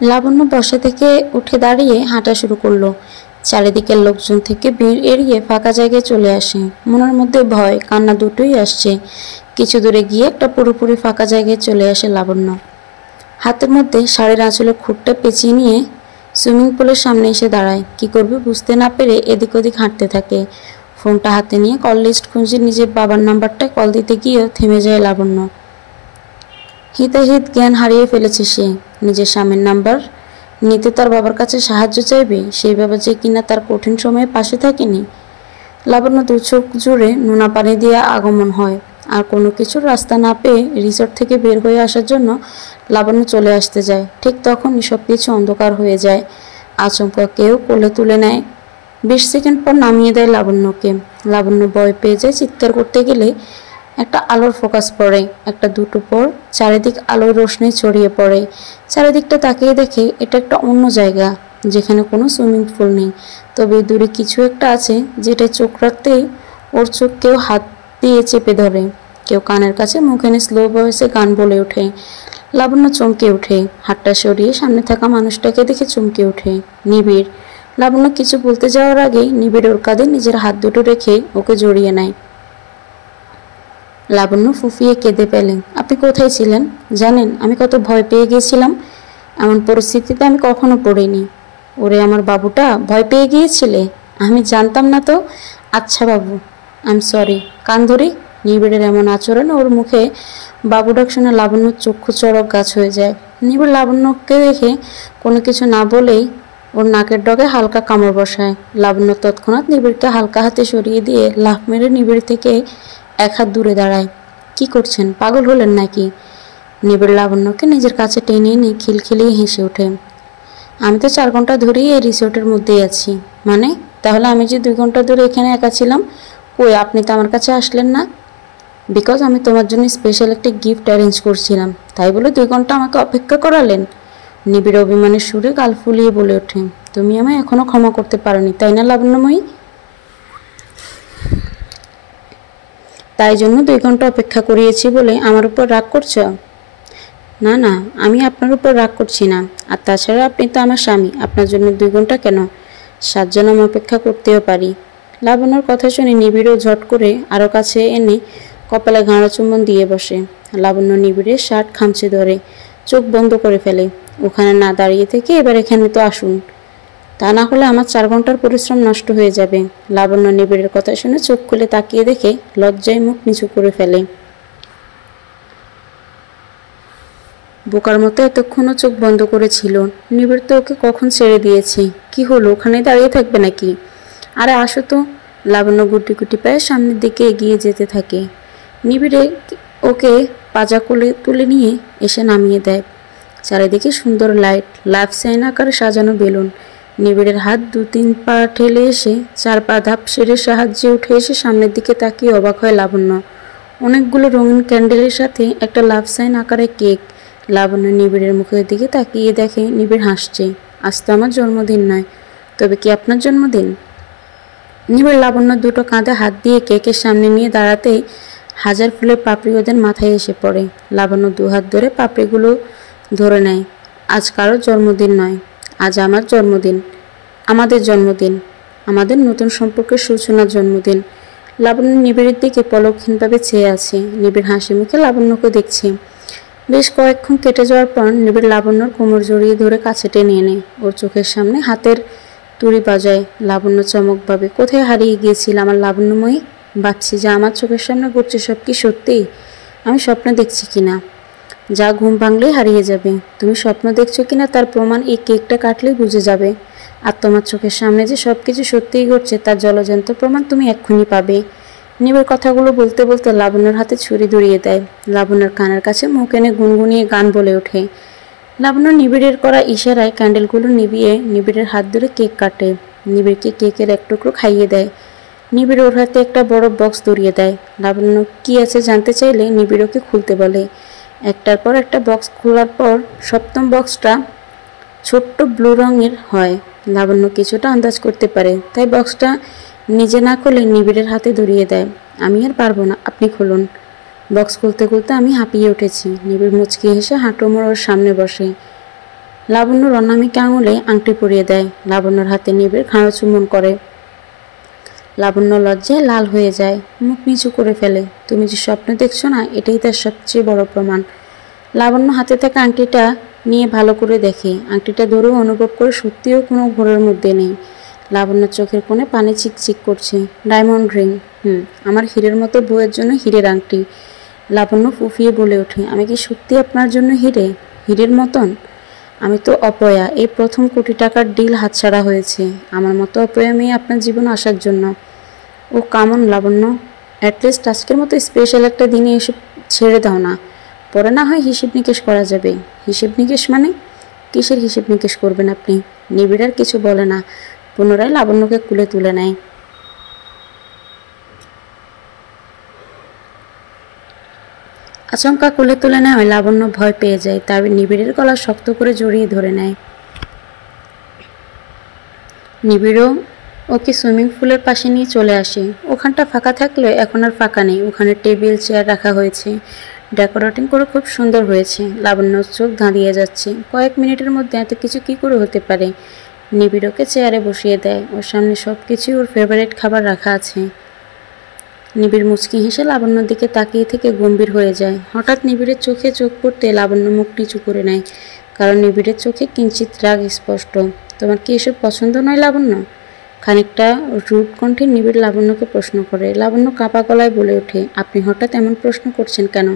লাবণ্য বসা থেকে উঠে দাঁড়িয়ে হাঁটা শুরু করলো। চারিদিকের লোকজন থেকে ভিড় এড়িয়ে ফাঁকা জায়গায় চলে আসে। মনের মধ্যে ভয় কান্না দুটোই আসছে। কিছু দূরে গিয়ে একটা পুরোপুরি ফাঁকা জায়গায় চলে আসে লাবণ্য। হাতের মধ্যে শাড়ির আঁচলের খুঁটটা পেঁচিয়ে নিয়ে সুইমিং পুলের সামনে এসে দাঁড়ায়। কি করবে বুঝতে না পেরে এদিক ওদিক হাঁটতে থাকে। ফোনটা হাতে নিয়ে কল লিস্ট খুঁজে নিজের বাবার নাম্বারটায় কল দিতে গিয়েও থেমে যায় লাবণ্য। হিতাহিত জ্ঞান হারিয়ে ফেলেছে সে। নিজের স্বামীর নাম্বার নিতে তার বাবার কাছে সাহায্য চাইবে, সেই বাবা যে কিনা তার কঠিন সময়ে পাশে থাকেনি। লাবণ্য দু চোখ জুড়ে নোনা পানি দিয়ে আগমন হয়। আর কোনো কিছুর রাস্তা না পেয়ে রিসোর্ট থেকে বের হয়ে আসার জন্য লাবণ্য চলে আসতে যায়। ঠিক তখনই সব কিছু অন্ধকার হয়ে যায়। আচমকা কেউ কোলে তুলে নেয়। 20 সেকেন্ড পর নামিয়ে দেয় লাবণ্যকে। লাবণ্য ভয় পেয়ে যায়। চিৎকার করতে গেলে একটা আলোর ফোকাস পড়ে। একটা দুটো পর চারিদিক আলোর রোশনি ছড়িয়ে পড়ে। চারিদিকটা তাকিয়ে দেখে এটা একটা অন্য জায়গা, যেখানে কোনো সুইমিং পুল নেই। তবে দূরে কিছু একটা আছে যেটা চোখ রাখতেই ওর চোখ কেউ হাত দিয়ে চেপে ধরে। কেউ কানের কাছে মুখ এনে স্লো ভয়েসে গান বলে ওঠে। লাবণ্য চমকে ওঠে। হাতটা সরিয়ে সামনে থাকা মানুষটাকে দেখে চমকে ওঠে। নিবিড়। লাবণ্য কিছু বলতে যাওয়ার আগেই নিবিড় ওর কাঁধে নিজের হাত দুটো রেখে ওকে জড়িয়ে নেয়। লাবণ্য ফুঁফিয়ে কেঁদে পেলেন। আপনি কোথায় ছিলেন জানেন? আমি কত ভয় পেয়ে গিয়েছিলাম। এমন পরিস্থিতিতে আমি কখনো পড়িনি। ওরে আমার বাবুটা, ভয় পেয়ে গিয়েছিলে? আমি জানতাম না তো। আচ্ছা বাবু, আই এম সরি। কান ধরি। নিবিড়ের এমন আচরণ ওর মুখে বাবু ডাক শুনে লাবণ্যর চক্ষু চড়ক গাছ হয়ে যায়। নিবিড় লাবণ্যকে দেখে কোনো কিছু না বলেই ওর নাকের ডগে হালকা কামড় বসায়। লাবণ্য তৎক্ষণাৎ নিবিড়কে হালকা হাতে সরিয়ে দিয়ে লাফ মেরে নিবিড় থেকে এক হাত দূরে দাঁড়ায়। কি করছেন? পাগল হলেন নাকি? নিবিড় লাবণ্যকে নিজের কাছে টেনে এনে খিলখিলিয়ে হেসে ওঠে। আমি তো 4 ঘন্টা ধরেই এই রিসোর্টের মধ্যেই আছি। মানে? তাহলে আমি যে 2 ঘন্টা ধরে এখানে একা ছিলাম, কই আপনি তো আমার কাছে আসলেন না? বিকজ আমি তোমার জন্য স্পেশাল একটা গিফট অ্যারেঞ্জ করছিলাম, তাই বলে 2 ঘন্টা আমাকে অপেক্ষা করালেন? নিবিড় অভিমানের সুরে গাল ফুলিয়ে বলে ওঠে। তুমি আমায় এখনো ক্ষমা করতে পারোনি, তাই না লাবণ্যময়ী? তাই জন্য 2 ঘন্টা অপেক্ষা করিয়েছি বলে আমার উপর রাগ করছো? না না, আমি আপনার উপর রাগ করছি না। আর তাছাড়া আপনি তো আমার স্বামী, আপনার জন্য 2 ঘন্টা কেন, 7 জন্ম অপেক্ষা করতেও পারি। লাবণ্যর কথা শুনে নিবিড়ও ঝট করে আরও কাছে এনে কপালে ঘাড়া চুম্বন দিয়ে বসে। লাবণ্য নিবিড়ের শার্ট খামচে ধরে চোখ বন্ধ করে ফেলে। ওখানে না দাঁড়িয়ে থেকে এবার এখানে তো আসুন, তা না হলে আমার 4 ঘন্টার পরিশ্রম নষ্ট হয়ে যাবে। লাবণ্য নিবিড়ের কথা শুনে চোখ খুলে তাকিয়ে দেখে লজ্জায় মুখ নিচু করে ফেলে। বোকার মতো এতক্ষণও চোখ বন্ধ করেছিল। নিবিড় তো ওকে কখন ছেড়ে দিয়েছে। কি হলো, ওখানেই দাঁড়িয়ে থাকবে নাকি? আরে আসো তো। লাবণ্য গুটি গুটি পায়ে সামনের দিকে এগিয়ে যেতে থাকে। নিবিড়ে ওকে পাজা কোলে তুলে নিয়ে এসে নামিয়ে দেয়। চারিদিকে সুন্দর লাইট, লাইফ সাইন আকারে সাজানো বেলুন। নিবিড়ের হাত 2-3 পা ঠেলে এসে 4 পা ধাপ সেরের সাহায্যে উঠে এসে সামনের দিকে তাকিয়ে অবাক হয় লাবণ্য। অনেকগুলো রঙিন ক্যান্ডেলের সাথে একটা লাভ সাইন আকারে কেক। লাবণ্য নিবিড়ের মুখের দিকে তাকিয়ে দেখে নিবিড় হাসছে। আজ তো আমার জন্মদিন নয়, তবে কি আপনার জন্মদিন? নিবিড় লাবণ্য দুটো কাঁধে হাত দিয়ে কেকের সামনে নিয়ে দাঁড়াতেই হাজার ফুলের পাপড়ি ওদের মাথায় এসে পড়ে। লাবণ্য 2 হাত ধরে পাপড়িগুলো ধরে নেয়। আজ কারোর জন্মদিন নয়, আজ আমার জন্মদিন, আমাদের জন্মদিন, আমাদের নতুন সম্পর্কের সূচনার জন্মদিন। লাবণ্য নিবিড়ের দিকে পলকহীনভাবে চেয়ে আছে। নিবিড় হাসি মুখে লাবণ্যকে দেখছে। বেশ কয়েকক্ষণ কেটে যাওয়ার পর নিবিড় লাবণ্যর কোমর জড়িয়ে ধরে কাছে টেনে এনে ওর চোখের সামনে হাতের তুড়ি বাজায়। লাবণ্য চমকভাবে, কোথায় হারিয়ে গিয়েছিল আমার লাবণ্যময়ী? ভাবছি যে আমার চোখের সামনে ঘটছে সব কি সত্যি, আমি স্বপ্ন দেখছি কিনা। যা ঘুম ভাঙলেই হারিয়ে যাবে। তুমি স্বপ্ন দেখছো কিনা তার প্রমাণ এই কেকটা কাটলেই বুঝে যাবে। আর তোমার চোখের সামনে যে সব কিছু সত্যিই ঘটছে তার জলজ্যান্ত প্রমাণ তুমি এক্ষুনি পাবে। নিবিড় কথাগুলো বলতে বলতে লাবণ্যর হাতে ছুরি ধরিয়ে দেয়। লাবণ্যর কানের কাছে মুখ এনে গুনগুনিয়ে গান বলে ওঠে। লাবণ্য নিবিড়ের করা ইশারায় ক্যান্ডেলগুলো নিভিয়ে নিবিড়ের হাত ধরে কেক কাটে। নিবিড়কে কেকের এক টুকরো খাইয়ে দেয়। নিবিড় ওর হাতে একটা বড় বক্স ধরিয়ে দেয়। লাবণ্য কি আছে জানতে চাইলে নিবিড় ওকে খুলতে বলে। একটার পর একটা বক্স খোলার পর 7ম বক্সটা ছোট্ট ব্লু রঙের হয়। লাবণ্য কিছুটা আন্দাজ করতে পারে, তাই বক্সটা নিজে না খুলে নিবিড়ের হাতে ধরিয়ে দেয়। আমি আর পারবো না, আপনি খুলুন। বক্স খুলতে খুলতে আমি হাঁপিয়ে উঠেছি। নিবিড় মুচকি হেসে হাঁটু মোড় ওর সামনে বসে। লাবণ্যর অনামিকা আঙুলে আংটি পরিয়ে দেয়। লাবণ্যর হাতে নিবিড় ঘাড় চুম্বন করে। লাবণ্য লজ্জায় লাল হয়ে যায়, মুখ নিচু করে ফেলে। তুমি যে স্বপ্ন দেখছো না, এটাই তার সবচেয়ে বড় প্রমাণ। লাবণ্য হাতে থাকা আংটিটা নিয়ে ভালো করে দেখে। আংটিটা ধরেও অনুভব করে সত্যিও কোনো ঘোরের মধ্যে নেই। লাবণ্যর চোখের কোণে পানি চিকচিক করছে। Diamond ring. আমার হীরের মতো বউয়ের জন্য হীরের আংটি। লাবণ্য ফুফিয়ে বলে ওঠে, আমি কি সত্যি আপনার জন্য হিরে? হীরের মতন? আমি তো অপয়া। এই প্রথম কোটি টাকার ডিল হাতছাড়া হয়েছে আমার মতো অপয়া মেয়ে আপনার জীবনে আসার জন্য। ও কামন লাবণ্য, অ্যাটলিস্ট আজকের মতো স্পেশাল একটা দিনে এসব ছেড়ে দাও না। পরে না হয় হিসেব নিকেশ করা যাবে। হিসেব নিকেশ মানে? কিসের হিসেব নিকেশ করবেন আপনি? নিবিড় আর কিছু বলে না, পুনরায় লাবণ্যকে কুলে তুলে নেয়। আচমকা কোলে তুলে নেওয়ায় লাবণ্য ভয় পেয়ে যায়। তার নিবিড়ের গলা শক্ত করে জড়িয়ে ধরে নেয়। নিবিড়ও ওকে সুইমিং পুলের পাশে নিয়ে চলে আসে। ওখানটা ফাঁকা থাকলেও এখন আর ফাঁকা নেই। ওখানে টেবিল চেয়ার রাখা হয়েছে, ডেকোরেটিং করে খুব সুন্দর হয়েছে। লাবণ্যর চোখ ধাঁধিয়ে যাচ্ছে। কয়েক মিনিটের মধ্যে এত কিছু কি করে হতে পারে? নিবিড় ওকে চেয়ারে বসিয়ে দেয়। ওর সামনে সব কিছুই ওর ফেভারিট খাবার রাখা আছে। নিবিড় মুচকি হেসে লাবণ্যর দিকে তাকিয়ে থেকে গম্ভীর হয়ে যায়। হঠাৎ নিবিড়ের চোখে চোখ পড়তে লাবণ্য মুখ নিচু করে নেয়, কারণ নিবিড়ের চোখে কিঞ্চিত রাগ স্পষ্ট। তোমার কি এসব পছন্দ নয় লাবণ্য? খানিকটা রুড কণ্ঠে নিবিড় লাবণ্যকে প্রশ্ন করে। লাবণ্য কাঁপা গলায় বলে ওঠে, আপনি হঠাৎ এমন প্রশ্ন করছেন কেন?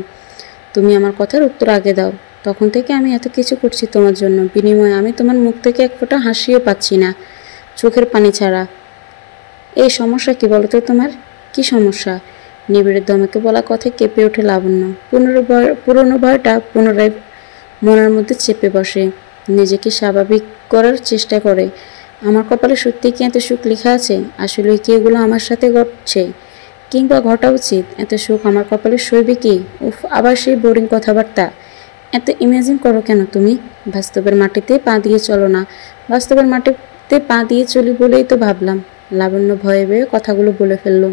তুমি আমার কথার উত্তর আগে দাও। তখন থেকে আমি এত কিছু করছি তোমার জন্য, বিনিময়ে আমি তোমার মুখ থেকে এক ফোঁটা হাসিও পাচ্ছি না, চোখের পানি ছাড়া। এই সমস্যা কি বলো তো তোমার? কি সমস্যা? নিবিড়ের দমকে বলা কথায় কেঁপে ওঠে লাবণ্য। পুরনো ভয়টা পুনরায় মনের মধ্যে চেপে বসে। নিজেকে স্বাভাবিক করার চেষ্টা করে। আমার কপালে সত্যি কি এত সুখ লেখা আছে? আসলে কি এগুলো আমার সাথে ঘটছে, কিংবা ঘটা উচিত? এত সুখ আমার কপালে সইবে কি? উফ, আবার সেই বোরিং কথাবার্তা। এত ইমাজিন করো কেন তুমি? বাস্তবের মাটিতে পা দিয়ে চলো না। বাস্তবের মাটিতে পা দিয়ে চলি বলেই তো ভাবলাম। লাবণ্য ভয়ে ভয়ে কথাগুলো বলে ফেলল।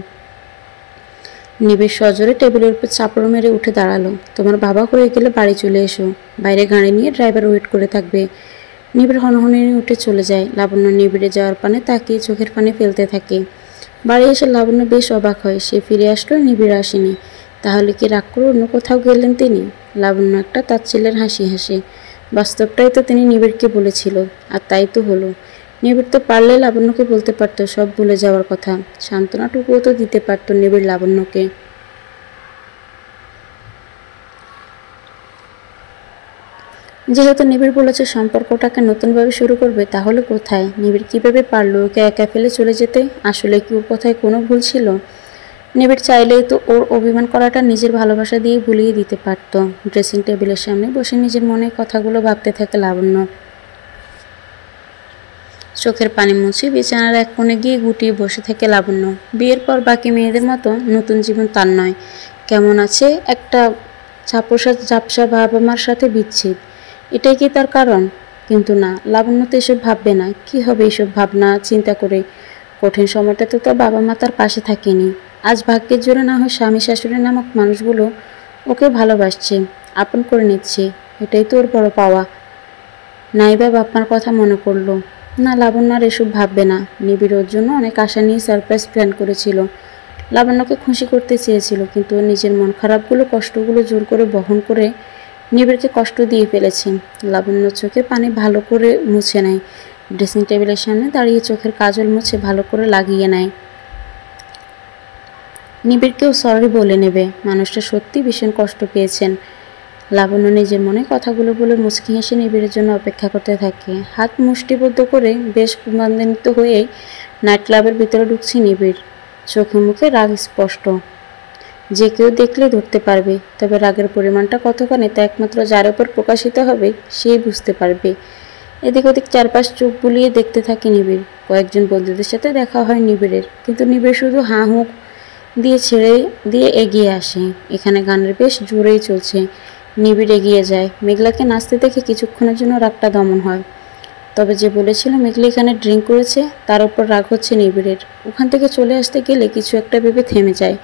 নিবিড় সজোরে টেবিলের উপর চাপড় মেরে উঠে দাঁড়ালো। তোমার বাবা হয়ে গেলে বাড়ি চলে এসো, বাইরে গাড়ি নিয়ে ড্রাইভার ওয়েট করে থাকবে। নিবিড় হনহনে উঠে চলে যায়। লাবণ্য নিবিড়ে যাওয়ার পানে তাকিয়ে চোখের পানি ফেলতে থাকে। বাড়ি এসে লাবণ্য বেশ অবাক হয়। সে ফিরে আসলো, নিবিড় আসেনি। তাহলে কি রাগ করে অন্য কোথাও গেলেন তিনি? লাবণ্য একটা তাচ্ছিল্যের হাসি হাসে। বাস্তবটাই তো তিনি নিবিড়কে বলেছিল, আর তাই তো হলো। নিবিড় তো পারলে লাবণ্যকে বলতে পারতো সব ভুলে যাওয়ার কথা। সান্ত্বনাটুকুও তো দিতে পারতো নিবিড় লাবণ্যকে। যেহেতু নিবিড় বলেছে সম্পর্কটাকে নতুনভাবে শুরু করবে, তাহলে কোথায়? নিবিড় কীভাবে পারলো ওকে একা ফেলে চলে যেতে? আসলে কি ওর কথায় কোনো ভুল ছিল? নিবিড় চাইলেই তো ওর অভিমান করাটা নিজের ভালোবাসা দিয়ে ভুলিয়ে দিতে পারত। ড্রেসিং টেবিলের সামনে বসে নিজের মনে কথাগুলো ভাবতে থাকে লাবণ্য। চোখের পানি মুছে বিছানার এক কোণে গিয়ে গুটিয়ে বসে থাকে লাবণ্য। বিয়ের পর বাকি মেয়েদের মতো নতুন জীবন তার নয়। কেমন আছে একটা ঝাপসা বাবা মার সাথে বিচ্ছেদ, এটাই কি তার কারণ? কিন্তু না, লাবণ্য তো এসব ভাববে না। কি হবে এসব ভাবনা চিন্তা করে? কঠিন সময়টাতে তো বাবা মা তার পাশে থাকেনি। আজ ভাগ্যের জোরে না হয় স্বামী শাশুড়ি নামক মানুষগুলো ওকে ভালোবাসছে, আপন করে নিচ্ছে। এটাই তো ওর বড় পাওয়া। নাইবা বাপমার কথা মনে পড়ল। না, লাবণ্য আর এসব ভাববে না। নিবিড় ওর জন্য অনেক আশা নিয়ে সারপ্রাইজ প্ল্যান করেছিল। লাবণ্যকে খুশি করতে চেয়েছিল, কিন্তু ওর নিজের মন খারাপগুলো, কষ্টগুলো জোর করে বহন করে নিবিড়কে কষ্ট দিয়ে ফেলেছে। লাবণ্য চোখে পানি ভালো করে মুছে নেয়। ড্রেসিং টেবিলের সামনে দাঁড়িয়ে চোখের কাজল মুছে ভালো করে লাগিয়ে নেয়। নিবিড়কেও সরি বলে নেবে। মানুষটা সত্যি ভীষণ কষ্ট পেয়েছেন। লাবণ্য নিজের মনে কথাগুলো বলে মুচকি হেসে নিবিড়ের জন্য অপেক্ষা করতে থাকে। হাত মুষ্টিবদ্ধ করে বেশ ক্রমান্বিত হয়ে নাইট ক্লাবের ভিতরে ঢুকছে নিবিড়। চোখে মুখে রাগ স্পষ্ট, যে কেউ দেখলে ধরতে পারবে। তবে রাগের পরিমাণটা কতখানি তা একমাত্র যার উপর প্রকাশিত হবে সেই বুঝতে পারবে। এদিক ওদিক চারপাশ চোখ বুলিয়ে দেখতে থাকে নিবিড়। কয়েকজন বন্ধুদের সাথে দেখা হয় নিবিড়ের, কিন্তু নিবিড় শুধু হাঁ হুঁক দিয়ে ছেড়ে দিয়ে এগিয়ে আসে। এখানে গানের বেশ জোরেই চলছে। নিবিড় এগিয়ে যায়। মেঘলাকে নাচতে দেখে কিছুক্ষণের জন্য রাগটা দমন হয়। তবে যে বলেছিল মেঘলা এখানে ড্রিঙ্ক করেছে, তার উপর রাগ হচ্ছে নিবিড়ের। ওখান থেকে চলে আসতে গেলে কিছু একটা ভেবে থেমে যায়।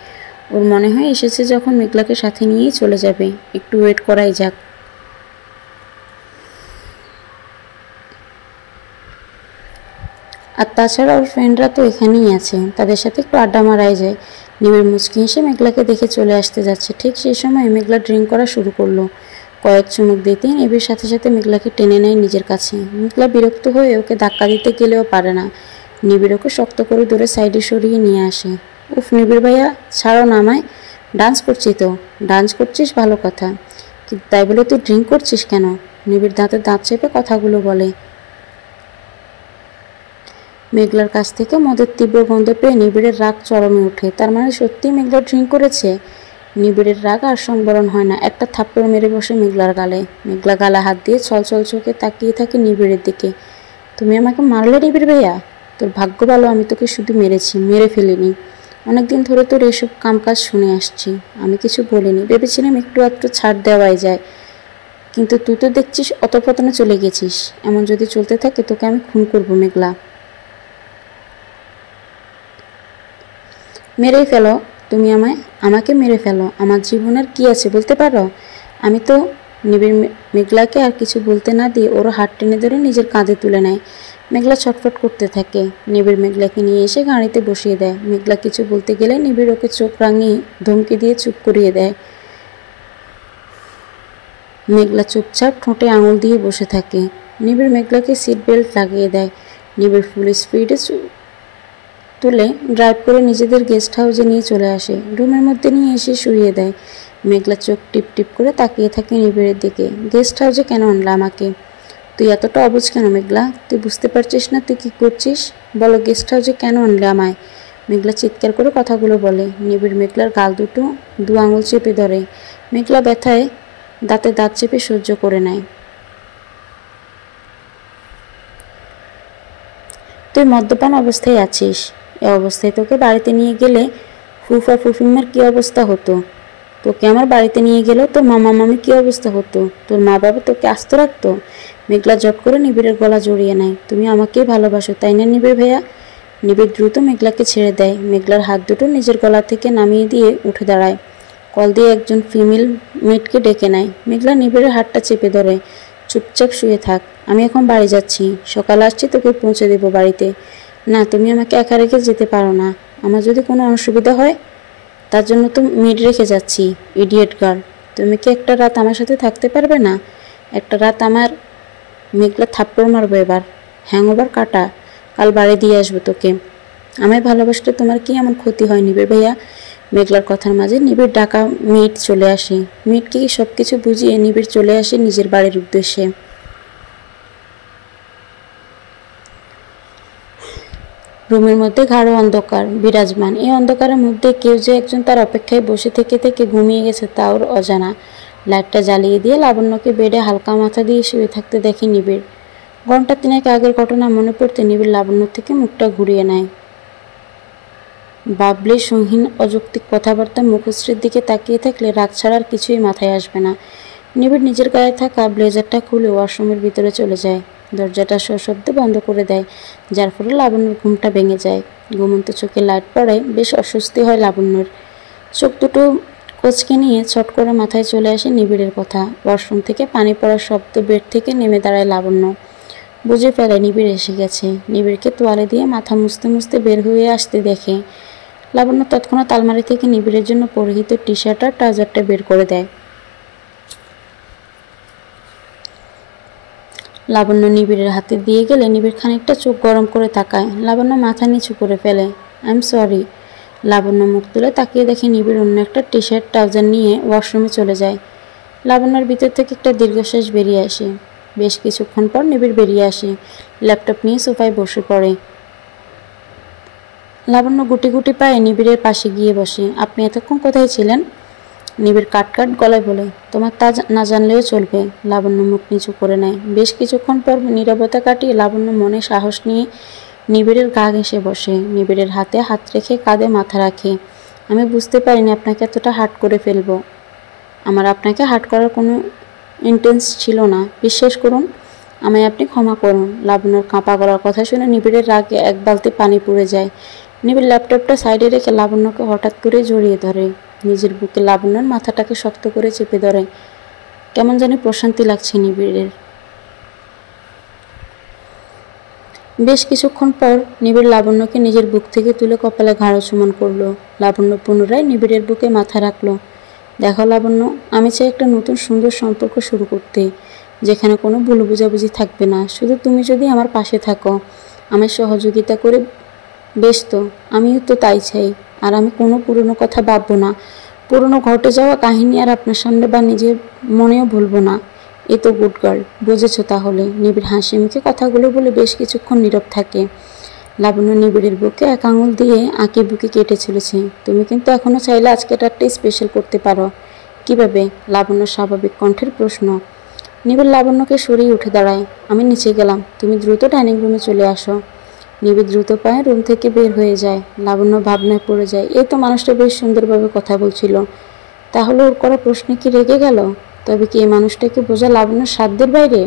ওর মনে হয় এসেছে যখন মেঘলাকে সাথে নিয়েই চলে যাবে, একটু ওয়েট করাই যাক। আর তাছাড়া ওর ফ্রেন্ডরা তো এখানেই আছে, তাদের সাথে একটু আড্ডা মারাই যায়। নিবিড় মুচকি হেসে মেঘলাকে দেখে চলে আসতে যাচ্ছে, ঠিক সেই সময় মেঘলা ড্রিঙ্ক করা শুরু করলো। কয়েক চুমুক দিতেই নিবিড় সাথে সাথে মেঘলাকে টেনে নেয় নিজের কাছে। মেঘলা বিরক্ত হয়ে ওকে ধাক্কা দিতে গেলেও পারে না। নিবিড় ওকে শক্ত করে দূরে সাইডে সরিয়ে নিয়ে আসে। উফ নিবিড় ভাইয়া, ছাড়ো না আমায়। ডান্স করছি তো। ডান্স করছিস ভালো কথা, কিন্তু তাই বলে তুই ড্রিঙ্ক করছিস কেন? নিবিড় দাঁতে দাঁত চেপে কথাগুলো বলে। মেঘলার কাছ থেকে মদের তীব্র গন্ধ পেয়ে নিবিড়ের রাগ চরমে ওঠে। তার মানে সত্যিই মেঘলা ড্রিঙ্ক করেছে? নিবিড়ের রাগ আর সংবরণ হয় না, একটা থাপ্পড় মেরে বসে মেঘলার গালে। মেঘলা গালে হাত দিয়ে ছলছল চোখে তাকিয়ে থাকে নিবিড়ের দিকে। তুমি আমাকে মারলে নিবিড় ভাইয়া? তোর ভাগ্য ভালো আমি তোকে শুধু মেরেছি, মেরে ফেলিনি। অনেকদিন ধরে তোর এসব কামকাজ শুনে আসছি, আমি কিছু বলিনি, ভেবেছিলাম একটু আধটু ছাড় দেওয়াই যায়, কিন্তু তুই তো দেখছিস অতপতনে চলে গেছিস। এমন যদি চলতে থাকে তোকে আমি খুন করবো মেঘলা। মেরেই ফেলো তুমি আমাকে মেরে ফেলো, আমার জীবনের কি আছে বলতে পারো? আমি তো নিবিড় মেঘলাকে আর কিছু বলতে না দিয়ে ওর হাত টেনে ধরে নিজের কাঁধে তুলে নেয়। মেঘলা ছটফট করতে থাকে। নিবিড় মেঘলাকে নিয়ে এসে গাড়িতে বসিয়ে দেয়। মেঘলা কিছু বলতে গেলে নিবিড় ওকে চোখ রাঙিয়ে ধমকি দিয়ে চুপ করিয়ে দেয়। মেঘলা চুপচাপ ঠোঁটে আঙুল দিয়ে বসে থাকে। নিবিড় মেঘলাকে সিট বেল্ট লাগিয়ে দেয়। নিবিড় ফুল স্পিডে তুলে ড্রাইভ করে নিজেদের গেস্ট হাউসে নিয়ে চলে আসে। রুমের মধ্যে নিয়ে এসে শুইয়ে দেয়। মেঘলা চোখ টিপ টিপ করে তাকিয়ে থাকে নিবিড়ের দিকে। গেস্ট হাউসে কেন আনলা আমাকে? তুই এতটা অবুঝ কেন মেঘলা? তুই বুঝতে পারছিস না তুই কি করছিস? বলো, গেস্ট হাউসে কেন আনলে আমায়? মেঘলা চিৎকার করে কথাগুলো বলে। নিবিড় মেঘলার গাল দুটো দু আঙুল চেপে ধরে। মেঘলা ব্যথায় দাঁতে দাঁত চেপে সহ্য করে নেয়। তুই মদ্যপান অবস্থায় আছিস, এ অবস্থায় তোকে বাড়িতে নিয়ে গেলে ফুফা ফুফিমার কী অবস্থা হতো? তোকে আমার বাড়িতে নিয়ে গেলেও তোর মামা মামি কী অবস্থা হতো? তোর মা বাবা তোকে আস্ত রাখতো? মেঘলা জট করে নিবিড়ের গলা জড়িয়ে নেয়। তুমি আমাকেই ভালোবাসো তাই না নিবিড় ভাইয়া? নিবিড় দ্রুত মেঘলাকে ছেড়ে দেয়। মেঘলার হাত দুটো নিজের গলা থেকে নামিয়ে দিয়ে উঠে দাঁড়ায়। কল দিয়ে একজন ফিমেল মেটকে ডেকে নেয়। মেঘলা নিবিড়ের হাতটা চেপে ধরে। চুপচাপ শুয়ে থাক, আমি এখন বাড়ি যাচ্ছি, সকালে আসছি তোকে পৌঁছে দেবো বাড়িতে। না, তুমি আমাকে একা রেখে যেতে পারো না। আমার যদি কোনো অসুবিধা হয় তার জন্য তো মেড রেখে যাচ্ছি। ইডিয়েট গার্ল, তুমি কি একটা রাত আমার সাথে থাকতে পারবে না? একটা রাত আমার। মেঘলা থাপ্পড় মারবো এবার, হ্যাংওভার কাটা, কাল বাড়ি দিয়ে আসবো তোকে। আমায় ভালোবাসলে তোমার কি এমন ক্ষতি হয় নিবিড় ভাইয়া? মেঘলার কথার মাঝে নিবিড় ডাকা মেয়েট চলে আসে। মেয়েটকে সব কিছু বুঝিয়ে নিবিড় চলে আসে নিজের বাড়ির উদ্দেশ্যে। রুমের মধ্যে গাঢ় অন্ধকার বিরাজমান। এই অন্ধকারের মধ্যে কেউ যে একজন তার অপেক্ষায় বসে থেকে থেকে ঘুমিয়ে গেছে তা ওর অজানা। লাইটটা জ্বালিয়ে দিয়ে লাবণ্যকে বেডে হালকা মাথা দিয়ে শুয়ে থাকতে দেখে নিবিড়। ঘন্টা তিনেক আগের ঘটনা মনে পড়তে নিবিড় লাবণ্য থেকে মুখটা ঘুরিয়ে নেয়। বাবলি সঙ্গীন অযৌক্তিক কথাবার্তা মুখশ্রীর দিকে তাকিয়ে থাকলে রাগ ছাড়ার কিছুই মাথায় আসবে না। নিবিড় নিজের গায়ে থাকা ব্লেজারটা খুলে ওয়াশরুমের ভিতরে চলে যায়। দরজাটা সশব্দে বন্ধ করে দেয়, যার ফলে লাবণ্যর ঘুমটা ভেঙে যায়। ঘুমন্ত চোখে লাইট পড়ায় বেশ অস্বস্তি হয় লাবণ্যর। চোখ দুটো কোচকে নিয়ে ছট করে মাথায় চলে আসে নিবিড়ের কথা। ওয়াশরুম থেকে পানি পড়ার শব্দ বেড থেকে নেমে দাঁড়ায় লাবণ্য। বুঝে ফেলে নিবিড় এসে গেছে। নিবিড়কে তোয়ালে দিয়ে মাথা মুছতে মুছতে বের হয়ে আসতে দেখে। লাবণ্য তৎক্ষণাৎ আলমারি থেকে নিবিড়ের জন্য পরিহিত টি শার্ট আর ট্রাউজারটা বের করে দেয়। লাবণ্য নিবিড়ের হাতে দিয়ে গেলে নিবিড় খানিকটা চোখ গরম করে তাকায়। লাবণ্য মাথা নিচু করে ফেলে। I am sorry. লাবণ্য মুখ তুলে তাকিয়ে দেখে নিবিড় অন্য একটা টি শার্ট ট্রাউজার নিয়ে ওয়াশরুমে চলে যায়। লাবণ্যর ভিতর থেকে একটা দীর্ঘশ্বাস বেরিয়ে আসে। বেশ কিছুক্ষণ পর নিবিড় বেরিয়ে আসে, ল্যাপটপ নিয়ে সোফায় বসে পড়ে। লাবণ্য গুটি গুটি পায়ে নিবিড়ের পাশে গিয়ে বসে। আপনি এতক্ষণ কোথায় ছিলেন? নিবিড় কাট গলায় বলে। তোমার তা না জানলেও চলবে। লাবণ্য মুখ নিচু করে নেয়। বেশ কিছুক্ষণ পর নীরবতা কাটিয়ে লাবণ্য মনে সাহস নিয়ে নিবিড়ের গা ঘেঁষে বসে। নিবিড়ের হাতে হাত রেখে কাঁধে মাথা রাখে। আমি বুঝতে পারিনি আপনাকে এতটা হার্ট করে ফেলবো। আমার আপনাকে হার্ট করার কোনো ইন্টেন্স ছিল না, বিশ্বাস করুন। আমায় আপনি ক্ষমা করুন। লাবণ্যর কাঁপা গলার কথা শুনে নিবিড়ের রাগে এক বালতি পানি পুড়ে যায়। নিবিড় ল্যাপটপটা সাইডে রেখে লাবণ্যকে হঠাৎ করে জড়িয়ে ধরে। নিজের বুকে লাবণ্যর মাথাটাকে শক্ত করে চেপে ধরে। কেমন জানি প্রশান্তি লাগছে নিবিড়ের। বেশ কিছুক্ষণ পর নিবিড় লাবণ্যকে নিজের বুক থেকে তুলে কপালে ঘাড় চুম্বন করলো। লাবণ্য পুনরায় নিবিড়ের বুকে মাথা রাখলো। দেখো লাবণ্য, আমি চাই একটা নতুন সুন্দর সম্পর্ক শুরু করতে, যেখানে কোনো ভুল বোঝাবুঝি থাকবে না। শুধু তুমি যদি আমার পাশে থাকো, আমার সহযোগিতা করে, বেশ তো, আমিও তো তাই চাই। আর আমি কোনো পুরনো কথা ভাববো না, পুরনো ঘটে যাওয়া কাহিনী আর আপনার সামনে বা নিজের মনেও ভুলবো না। এই তো গুড গার্ল, বুঝেছো তাহলে? নিবিড় হাসি মুখে কথাগুলো বলে বেশ কিছুক্ষণ নীরব থাকে। লাবণ্য নিবিড়ের বুকে এক আঙুল দিয়ে আঁকি বুকে কেটে চলেছে। তুমি কিন্তু এখনো চাইলে আজকে রাতটা স্পেশাল করতে পারো। কিভাবে? লাবণ্য স্বাভাবিক কণ্ঠের প্রশ্ন। নিবিড় লাবণ্যকে সরিয়ে উঠে দাঁড়ায়। আমি নিচে গেলাম, তুমি দ্রুত ডাইনিং রুমে চলে আসো। নিবিড় দ্রুত পায়ে রুম থেকে বের হয়ে যায়। লাবণ্য ভাবনায় পড়ে যায়। এই তো মানুষটা বেশ সুন্দরভাবে কথা বলছিল, তাহলে ওর করা প্রশ্নে কি রেগে গেল? তবে কি এই মানুষটাকে বোঝা লাবণ্যর সাধ্যের বাইরে?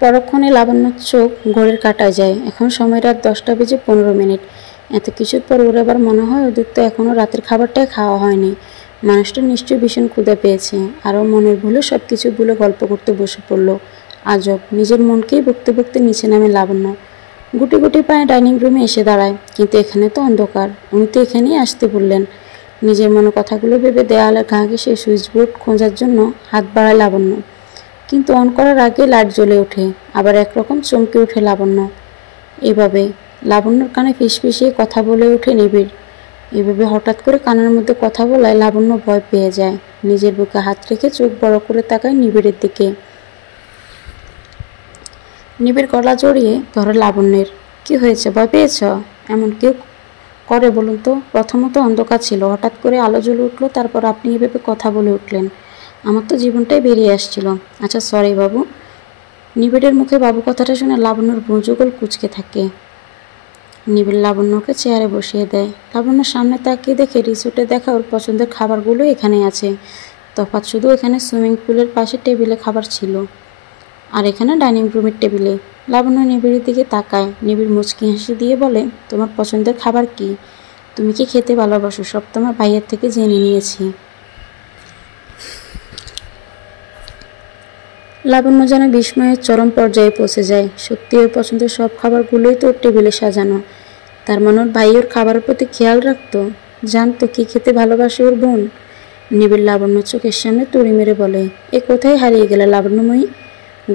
পরক্ষণে লাবণ্যর চোখ ঘড়ির কাঁটায় যায়। এখন সময় রাত 10:15। এত কিছুর পর ওর আবার মনে হয় ওদের তো এখনও রাতের খাবারটাই খাওয়া হয়নি। মানুষটা নিশ্চয়ই ভীষণ ক্ষুধা পেয়েছে। আরও মনের ভুলে সব কিছু ভুলে গল্প করতে বসে পড়লো। আজব, নিজের মনকেই বকতে বকতে নিচে নামে লাবণ্য। গুটি গুটি পায়ে ডাইনিং রুমে এসে দাঁড়ায়। কিন্তু এখানে তো অন্ধকার, উনি তো এখানেই আসতে বললেন। নিজের মনে কথাগুলো ভেবে দেয়ালের ঘা ঘেঁষে সুইচ বোর্ড খোঁজার জন্য হাত বাড়ায় লাবণ্য। কিন্তু অন করার আগে লাইট জ্বলে ওঠে। আবার একরকম চমকে ওঠে লাবণ্য। এভাবে লাবণ্যর কানে ফিসফিসিয়ে কথা বলে ওঠে নিবিড়। এভাবে হঠাৎ করে কানের মধ্যে কথা বলায় লাবণ্য ভয় পেয়ে যায়। নিজের বুকে হাত রেখে চোখ বড় করে তাকায় নিবিড়ের দিকে। নিবিড় গলা জড়িয়ে ধরে লাবণ্যের। কি হয়েছে, ভয় পেয়েছ? এমন কেউ করে বলুন তো? প্রথমত অন্ধকার ছিল, হঠাৎ করে আলো জ্বলে উঠলো, তারপর আপনি এভাবে কথা বলে উঠলেন। আমার তো জীবনটাই বেরিয়ে আসছিল। আচ্ছা সরি বাবু। নিবিড়ের মুখে বাবু কথাটা শুনে লাবণ্যর ভ্রুযুগল কুঁচকে থাকে। নিবিড় লাবণ্যকে চেয়ারে বসিয়ে দেয়। লাবণ্যর সামনে তাকিয়ে দেখে রিসোর্টে দেখা ওর পছন্দের খাবারগুলো এখানে আছে। তফাৎ শুধু এখানে সুইমিং পুলের পাশে টেবিলে খাবার ছিল, আর এখানে ডাইনিং রুমের টেবিলে। লাবণ্য নিবিড়ের দিকে তাকায়। নিবিড় মুচকি হাসি দিয়ে বলে, তোমার পছন্দের খাবার কি? তুমি কি খেতে ভালোবাসো? সব তোমার ভাইয়ের থেকে জেনে নিয়েছি। লাবণ্য যেন বিস্ময়ের চরম পর্যায়ে পৌঁছে যায়। সত্যি ওর পছন্দের সব খাবারগুলোই তো ওর টেবিলে সাজানো। তার মানে ওর ভাই ওর খাবারের প্রতি খেয়াল রাখতো, জানতো কি খেতে ভালোবাসে ওর বোন। নিবিড় লাবণ্যর চোখের সামনে তুড়ি মেরে বলে, এ কোথায় হারিয়ে গেলে লাবণ্যময়ী?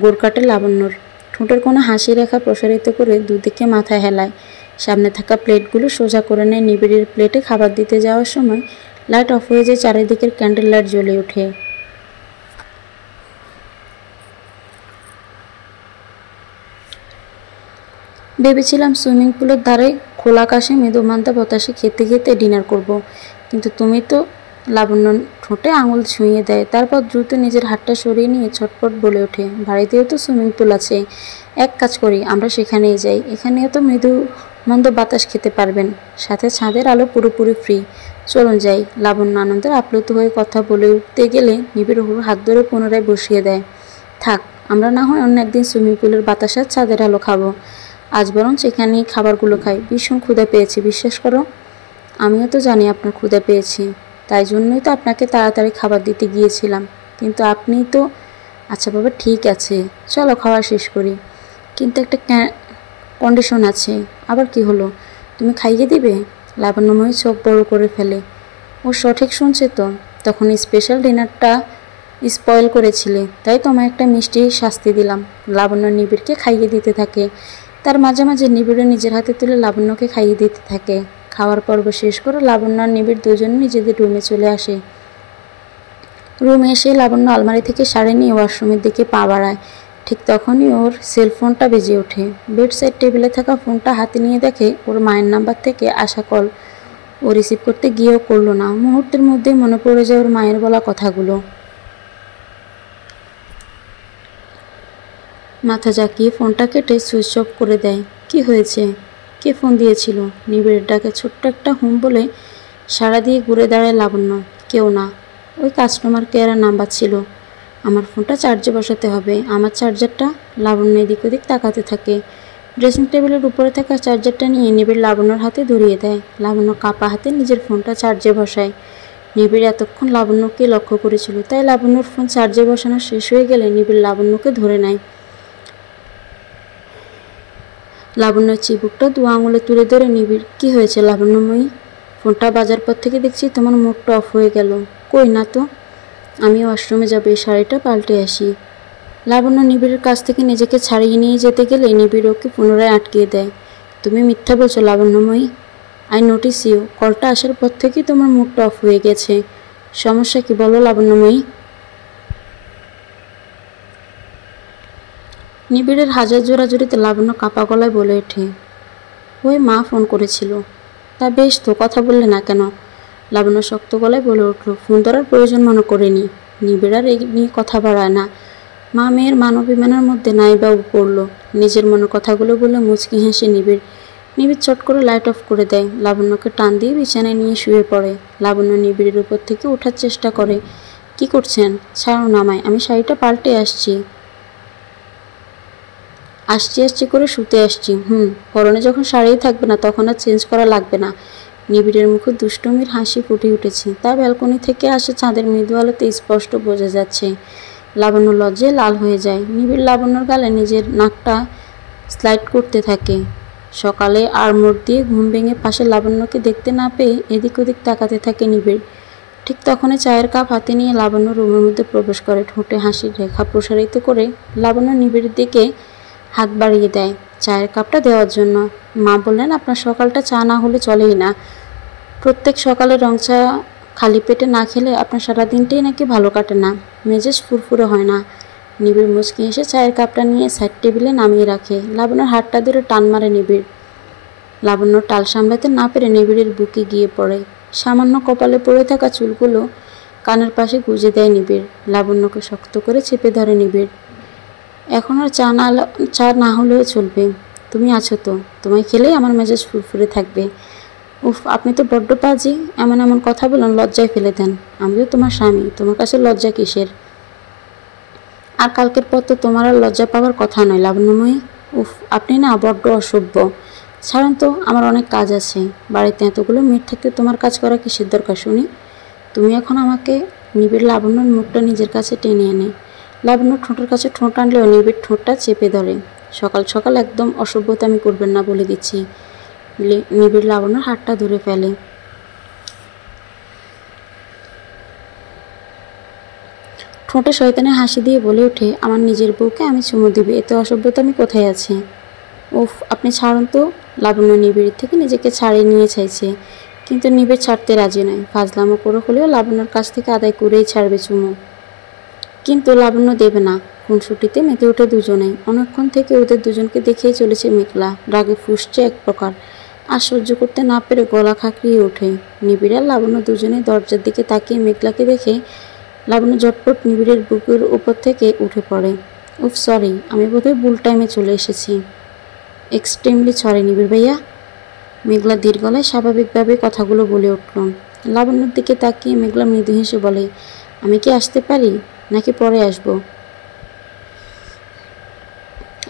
গোড় কাটে লাবণ্যর। ঠোঁটের কোনো হাসি রেখা প্রসারিত করে দুদিকে মাথায় হেলায়। সামনে থাকা প্লেটগুলো সোজা করে নেয়। নিবিড়ের প্লেটে খাবার দিতে যাওয়ার সময় লাইট অফ হয়ে যায়, চারিদিকের ক্যান্ডেল লাইট জ্বলে ওঠে। ভেবেছিলাম সুইমিং পুলের ধারে খোলা আকাশে মৃদুমান্তা বাতাসে খেতে খেতে ডিনার করব, কিন্তু তুমি তো। লাবণ্য ঠোঁটে আঙুল ছুঁয়ে দেয়, তারপর দ্রুত নিজের হাতটা সরিয়ে নিয়ে ছটপট বলে ওঠে, বাড়িতেও তো সুইমিং পুল আছে, এক কাজ করি আমরা সেখানেই যাই। এখানেও তো মৃদু মন্দ বাতাস খেতে পারবেন, সাথে ছাদের আলো পুরোপুরি ফ্রি। চলুন যাই। লাবণ্য আনন্দের আপ্লুত হয়ে কথা বলে উঠতে গেলে নিবিড় হাত ধরে পুনরায় বসিয়ে দেয়। থাক, আমরা না হয় অন্য একদিন সুইমিং পুলের বাতাস আর ছাদের আলো খাবো। আজ বরং সেখানেই খাবারগুলো খাই। ভীষণ ক্ষুধা পেয়েছি, বিশ্বাস করো। আমিও তো জানি আপনার ক্ষুধা পেয়েছি, তাই জন্যই তো আপনাকে তাড়াতাড়ি খাবার দিতে গিয়েছিলাম, কিন্তু আপনি তো। আচ্ছা বাবা, ঠিক আছে, চলো খাওয়া শেষ করি, কিন্তু একটা কন্ডিশন আছে। আবার কি হলো? তুমি খাইয়ে দিবে? লাবণ্যময়ী চোখ বড় করে ফেলে। ও সঠিক শুনছে তো, তখন স্পেশাল ডিনারটা স্পয়েল করেছিলে, তাই তোমায় একটা মিষ্টি শাস্তি দিলাম। লাবণ্য নিবিড়কে খাইয়ে দিতে থাকে। তার মাঝে মাঝে নিবিড়ও নিজের হাতে তুলে লাবণ্যকে খাইয়ে দিতে থাকে। খাওয়ার পর্ব শেষ করে লাবণ্য আর নিবিড় দুজন নিজেদের রুমে চলে আসে। রুমে এসে লাবণ্য আলমারি থেকে শাড়ি নিয়ে ওয়াশরুমের দিকে পা বাড়ায়। ঠিক তখনই ওর সেলফোনটা বেজে ওঠে। বেড সাইড টেবিলে থাকা ফোনটা হাতে নিয়ে দেখে ওর মায়ের নাম্বার থেকে আসা কল। ও রিসিভ করতে গিয়েও করলো না। মুহূর্তের মধ্যেই মনে পড়ে যায় ওর মায়ের বলা কথাগুলো। মাথা ঝাঁকিয়ে ফোনটা কেটে সুইচ অফ করে দেয়। কি হয়েছে? কে ফোন দিয়েছিল? নিবিড়ের ডাকে ছোট্ট একটা হুম বলে সাড়া দিয়ে ঘুরে দাঁড়ায় লাবণ্য। কেউ না, ওই কাস্টমার কেয়ারের নাম্বার ছিল। আমার ফোনটা চার্জে বসাতে হবে। আমার চার্জারটা? লাবণ্য এদিক ওদিক তাকাতে থাকে। ড্রেসিং টেবিলের উপরে থাকা চার্জারটা নিয়ে নিবিড় লাবণ্যর হাতে ধরিয়ে দেয়। লাবণ্য কাপা হাতে নিজের ফোনটা চার্জে বসায়। নিবিড় এতক্ষণ লাবণ্যকে লক্ষ্য করেছিল, তাই লাবণ্যর ফোন চার্জে বসানো শেষ হয়ে গেলে নিবিড় লাবণ্যকে ধরে নেয়। লাবণ্যর চিবুকটা দু আঙুলে তুলে ধরে নিবিড়, কি হয়েছে লাবণ্যময়ী? ফোনটা বাজার পর থেকে দেখছি তোমার মুডটা অফ হয়ে গেল। কই না তো। আমি ওয়াশরুমে যাবো, এই শাড়িটা পাল্টে আসি। লাবণ্য নিবিড়ের কাছ থেকে নিজেকে ছাড়িয়ে নিয়ে যেতে গেলে নিবিড় ওকে পুনরায় আটকিয়ে দেয়। তুমি মিথ্যা বলছো লাবণ্যময়ী। আই নোটিস ইউ, কলটা আসার পর থেকেই তোমার মুডটা অফ হয়ে গেছে। সমস্যা কি বলো লাবণ্যময়ী? নিবিড়ের হাজার জোড়াজুড়িতে লাবণ্য কাপা গলায় বলে ওঠে, ওই মা ফোন করেছিল। তা বেশ তো, কথা বললে না কেন? লাবণ্য শক্ত গলায় বলে উঠল, ফোন ধরার প্রয়োজন মনে করিনি। নিবিড় আর এই নিয়ে কথা বাড়ায় না। মা মেয়ের মানবিমানের মধ্যে নাই বা পড়ল। নিজের মনের কথাগুলো বলে মুচকি হেসে নিবিড়। নিবিড় চট করে লাইট অফ করে দেয়। লাবণ্যকে টান দিয়ে বিছানায় নিয়ে শুয়ে পড়ে। লাবণ্য নিবিড়ের উপর থেকে ওঠার চেষ্টা করে। কি করছেন? ছাড়ুন আমায়, আমি শাড়িটা পাল্টে আসছি। আসছি করে শুতে আসছি। পরনে যখন শাড়িই থাকবে না তখন আর চেঞ্জ করা লাগবে না। নিবিড়ের মুখে দুষ্টুমির হাসি ফুটে উঠেছে। তা ব্যালকনি থেকে আসে চাঁদের মৃদু আলোতে স্পষ্ট বোঝা যাচ্ছে। লাবণ্য লজ্জায় লাল হয়ে যায়। নিবিড় লাবণ্যর গালে নিজের নাকটা স্লাইড করতে থাকে। সকালে আড়মোড় দিয়ে ঘুম ভেঙে পাশে লাবণ্যকে দেখতে না পেয়ে এদিক ওদিক তাকাতে থাকে নিবিড়। ঠিক তখনই চায়ের কাপ হাতে নিয়ে লাবণ্য রুমের মধ্যে প্রবেশ করে। ঠোঁটে হাসির রেখা প্রসারিত করে লাবণ্য নিবিড়ের দিকে হাত বাড়িয়ে দেয় চায়ের কাপটা দেওয়ার জন্য। মা বললেন, আপনার সকালটা চা না হলে চলেই না। প্রত্যেক সকালে রং চা খালি পেটে না খেলে আপনার সারা দিনটাই নাকি ভালো কাটে না, মেজাজ ফুরফুরে হয় না। নিবিড় মুচকি এসে চায়ের কাপটা নিয়ে সাইড টেবিলে নামিয়ে রাখে। লাবণ্যর হাতটা ধরে টান মারে নিবিড়। লাবণ্য টাল সামলাতে না পেরে নিবিড়ের বুকে গিয়ে পড়ে। সামান্য কপালে পড়ে থাকা চুলগুলো কানের পাশে গুজে দেয় নিবিড়। লাবণ্যকে শক্ত করে চেপে ধরে নিবিড়। এখন আর চা না হলেও চলবে, তুমি আছো তো, তোমায় খেলেই আমার মেজাজ ফুরফুরে থাকবে। উফ, আপনি তো বড্ড পাজি, এমন এমন কথা বলেন লজ্জায় ফেলে দেন। আমিও তোমার স্বামী, তোমার কাছে লজ্জা কিসের? আর কালকের পর তো তোমার আর লজ্জা পাওয়ার কথা নয় লাবণ্যময়ী। উফ, আপনি না বড্ড অসভ্য। ছাড়ুন তো, আমার অনেক কাজ আছে। বাড়িতে এতগুলো মেয়ের থাকতে তোমার কাজ করা কিসের দরকার শুনি? তুমি এখন আমাকে। নিবিড় লাবণ্যর মুখটা নিজের কাছে টেনে এনে লাবণ্য ঠোঁটের কাছে ঠোঁট আনলেও নিবিড় ঠোঁটটা চেপে ধরে। সকাল সকাল একদম অসভ্যতামি করবেন না বলে দিচ্ছি। নিবিড় লাবণ্যর হাতটা ধরে ফেলে। ঠোঁটে শয়তানের হাসি দিয়ে বলে ওঠে, আমার নিজের বউকে আমি চুমু দিবে, এতে অসভ্যতামি কোথায় আছে? উফ, আপনি ছাড়ুন তো। লাবণ্য নিবিড়ের থেকে নিজেকে ছাড়িয়ে নিয়ে চাইছে, কিন্তু নিবিড় ছাড়তে রাজি নয়। ফাজলামো করে হলেও লাবণ্যর কাছ থেকে আদায় করেই ছাড়বে চুমু। কিন্তু লাবণ্য দেবে না। খুনসুটিতে মেতে ওঠে দুজনেই। অনেকক্ষণ থেকে ওদের দুজনকে দেখেই চলেছে মেঘলা। রাগে ফুঁসছে এক প্রকার। আর সহ্য করতে না পেরে গলা খাঁকড়িয়ে ওঠে। নিবিড় আর লাবণ্য দুজনেই দরজার দিকে তাকিয়ে মেঘলাকে দেখে লাবণ্য ঝটপট নিবিড়ের বুকের উপর থেকে উঠে পড়ে। উফ, সরি, আমি বোধহয় ভুল টাইমে চলে এসেছি। এক্সট্রিমলি সরি নিবিড় ভাইয়া। মেঘলা দীর্ঘ গলায় স্বাভাবিকভাবে কথাগুলো বলে উঠল। লাবণ্যর দিকে তাকিয়ে মেঘলা মৃদু হেসে বলে, আমি কি আসতে পারি নাকি পরে আসবো?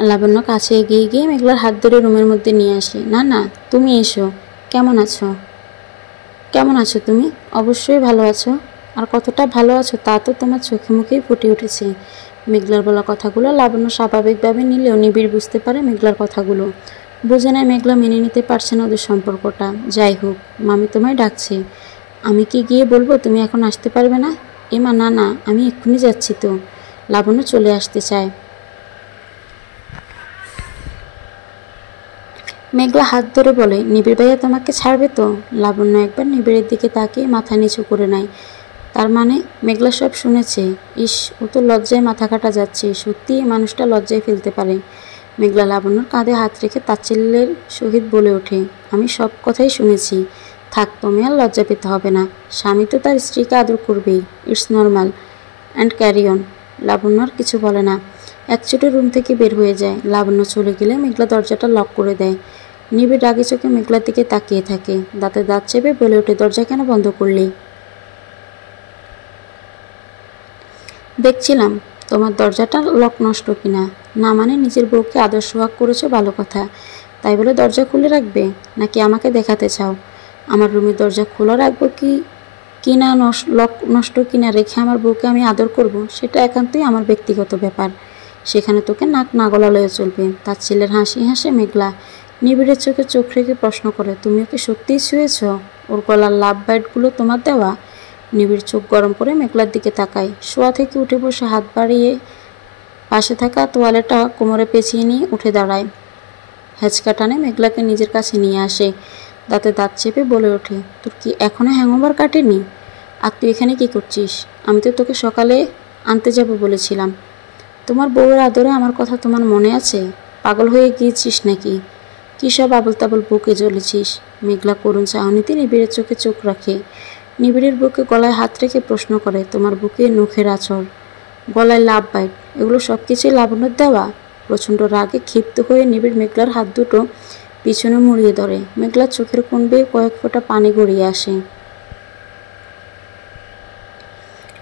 লাবণ্য কাছে এগিয়ে গিয়ে মেঘলার হাত ধরে রুমের মধ্যে নিয়ে আসে। না না, তুমি এসো। কেমন আছো? কেমন আছো তুমি? অবশ্যই ভালো আছো। আর কতটা ভালো আছো তা তো তোমার চোখে মুখেই ফুটে উঠেছে। মেঘলার বলা কথাগুলো লাবণ্য স্বাভাবিকভাবে নিলেও নিবিড় বুঝতে পারে মেঘলার কথাগুলো। বুঝে নেয় মেঘলা মেনে নিতে পারছে না ওদের সম্পর্কটা। যাই হোক, মামি তোমায় ডাকছে। আমি কি গিয়ে বলবো তুমি এখন আসতে পারবে না? এমা না না, আমি এক্ষুনি যাচ্ছি তো। লাবণ্য চলে আসতে চায়। মেঘলা হাত ধরে বলে, নিবিড় ভাইয়া তোমাকে ছাড়বে তো? লাবণ্য একবার নিবিড়ের দিকে তাকিয়ে মাথা নিচু করে নেয়। তার মানে মেঘলা সব শুনেছে। ইস, ও তো লজ্জায় মাথা কাটা যাচ্ছে। সত্যি এই মানুষটা লজ্জায় ফেলতে পারে। মেঘলা লাবণ্যর কাঁধে হাত রেখে তাচ্ছিল্যের সহিত বলে ওঠে, আমি সব কথাই শুনেছি। থাক, তুমি আর লজ্জা পেতে হবে না। স্বামী তো তার স্ত্রীকে আদর করবেই। It's normal and carry on. Labanya আর কিছু বলে না। একচোটে রুম থেকে বের হয়ে যায়। লাবণ্য চলে গেলে মেঘলা দরজাটা লক করে দেয়। নিবিড় রাগে চোখে মেঘলার দিকে তাকিয়ে থাকে। দাঁতে দাঁত চেপে বলে ওঠে, দরজা কেন বন্ধ করলি? দেখছিলাম তোমার দরজাটা লক নষ্ট কিনা। না মানে নিজের বউকে আদর সোহাগ করেছো, ভালো কথা। তাই বলে দরজা খুলে রাখবে নাকি আমাকে দেখাতে চাও? আমার রুমের দরজা খোলা রাখবো কি না, লক নষ্ট কিনা রেখে আমার বউকে আমি আদর করব, সেটা একান্তই আমার ব্যক্তিগত ব্যাপার। সেখানে তোকে নাক না গলালেও চলবে। তার ছেলের হাসি হাসে মেঘলা নিবিড়ের চোখে চোখ রেখে প্রশ্ন করে, তুমি ওকে সত্যিই ছুঁয়েছ? ওর গলার লাভ বাইটগুলো তোমার দেওয়া? নিবিড় চোখ গরম করে মেঘলার দিকে তাকায়। শোয়া থেকে উঠে বসে হাত বাড়িয়ে পাশে থাকা তোয়ালেটা কোমরে পেঁচিয়ে নিয়ে উঠে দাঁড়ায়। হেঁচকা টানে মেঘলাকে নিজের কাছে নিয়ে আসে। দাঁতে দাঁত চেপে বলে ওঠে, তোর কি এখনো হ্যাংওভার কাটেনি? আর তুই এখানে কি করছিস? আমি তো তোকে সকালে আনতে যাব বলেছিলাম। তোমার বউয়ের আদরে আমার কথা তোমার মনে আছে? পাগল হয়ে গিয়েছিস নাকি? কী সব আবল তাবল বুকে জ্বলেছিস? মেঘলা করুণ চাহনিতে নিবিড়ের চোখে চোখ রাখে। নিবিড়ের বুকে গলায় হাত রেখে প্রশ্ন করে, তোমার বুকে নখের আঁচড়, গলায় লাভ বাইট, এগুলো সব কিছুই লাবণ্যর দেওয়া? প্রচণ্ড রাগে ক্ষিপ্ত হয়ে নিবিড় মেঘলার হাত দুটো পিছনে মুড়িয়ে ধরে। মেঘলার চোখের কোণ বেয়ে কয়েক ফোঁটা পানি গড়িয়ে আসে।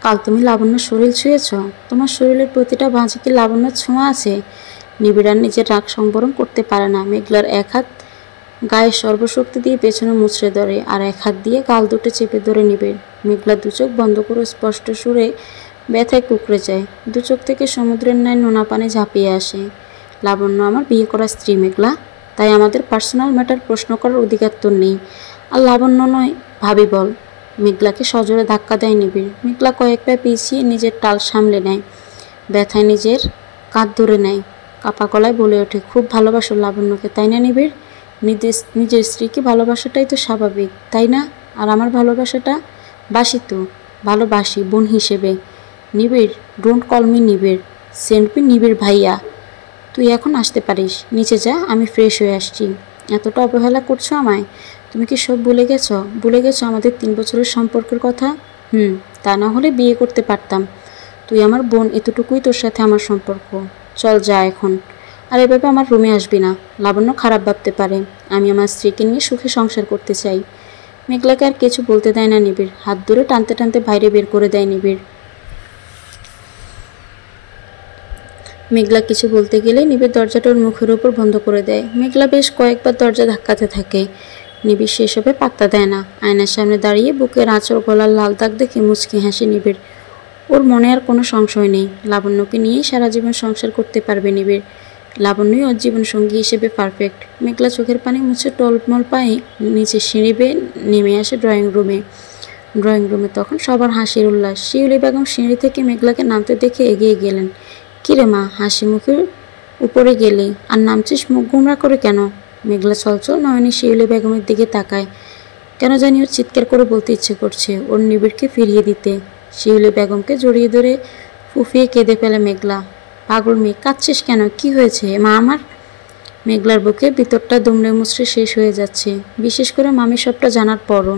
কাল তুমি লাবণ্যর শরীর ছুঁয়েছ? তোমার শরীরের প্রতিটা ভাঁজে কি লাবণ্যর ছোঁয়া আছে? নিবিড় আর নিজের রাগ সংবরণ করতে পারে না। মেঘলার এক হাত গায়ে সর্বশক্তি দিয়ে পেছনে মুচড়ে ধরে, আর এক হাত দিয়ে গাল দুটো চেপে ধরে নিবিড়। মেঘলা দু চোখ বন্ধ করে স্পষ্ট সুরে ব্যথায় কুকড়ে যায়। দু চোখ থেকে সমুদ্রের ন্যায় নোনা পানি ঝাঁপিয়ে আসে। লাবণ্য আমার বিয়ে করা স্ত্রী মেঘলা, তাই আমাদের পার্সোনাল ম্যাটার প্রশ্ন করার অধিকার তোর নেই। আর লাবণ্য নয় ভাবি বল। মেঘলাকে সজোরে ধাক্কা দেয় নিবিড়। মেঘলা কয়েক পা পিছিয়ে নিজের টাল সামলে নেয়। ব্যথায় নিজের কাঁধ ধরে নেয়। কাপা গলায় বলে ওঠে, খুব ভালোবাসো লাবণ্যকে, তাই না নিবিড়? নিজের স্ত্রীকে ভালোবাসাটাই তো স্বাভাবিক, তাই না? আর আমার ভালোবাসাটা বাসি তো, ভালোবাসি বোন হিসেবে। নিবিড়, ডোন্ট কল মি নিবিড়, সেন্ড মি নিবিড় ভাইয়া। তুই এখন আসতে পারিস, নিচে যা, আমি ফ্রেশ হয়ে আসছি। এতটা অবহেলা করছো আমায়? তুমি কি সব ভুলে গেছো? ভুলে গেছো আমাদের 3 বছরের সম্পর্কের কথা? তা না হলে বিয়ে করতে পারতাম। তুই আমার বোন, এতটুকুই তোর সাথে আমার সম্পর্ক। চল যা এখন। আর এভাবে আমার রুমে আসবি না, লাবণ্য খারাপ ভাবতে পারে। আমি আমার স্ত্রীকে নিয়ে সুখে সংসার করতে চাই। মেঘলাকে আর কিছু বলতে দেয় না নিবিড়। হাত ধরে টানতে টানতে বাইরে বের করে দেয় নিবিড়। মেঘলা কিছু বলতে গেলে নিবিড় দরজাটা ওর মুখের উপর বন্ধ করে দেয়। মেঘলা বেশ কয়েকবার দরজা ধাক্কাতে থাকে। নিবিড় সেসবে পাত্তা দেয় না। আয়নার সামনে দাঁড়িয়ে বুকের আঁচড় গলার লাল দাগ দেখে মুচকি হাসি নিবিড়। ওর মনে আর কোনো সংশয় নেই, লাবণ্যকে নিয়েই সারা জীবন সংসার করতে পারবে নিবিড়। লাবণ্যই ওর জীবন সঙ্গী হিসেবে পারফেক্ট। মেঘলা চোখের পানি মুছে টলমল পায়ে নিচে সিঁড়ি বেয়ে নেমে আসে ড্রয়িং রুমে তখন সবার হাসির উল্লাস। শিউলি বেগম সিঁড়ি থেকে মেঘলাকে নামতে দেখে এগিয়ে গেলেন। কিরে মা, হাসি মুখের উপরে গেলি, আর নামছিস মুখ গোমরা করে কেন? মেঘলা চলচল নয়নে শিউলি বেগমের দিকে তাকায়। কেন জানি ওর চিৎকার করে বলতে ইচ্ছে করছে ওর নিবিড়কে ফিরিয়ে দিতে। শিউলি বেগমকে জড়িয়ে ধরে ফুফিয়ে কেঁদে ফেলে মেঘলা। পাগল মেয়ে, কাঁদছিস কেন? কি হয়েছে মা আমার? মেঘলার বুকে ভিতরটা দুমড়ে মুচড়ে শেষ হয়ে যাচ্ছে, বিশেষ করে মামি সবটা জানার পরও।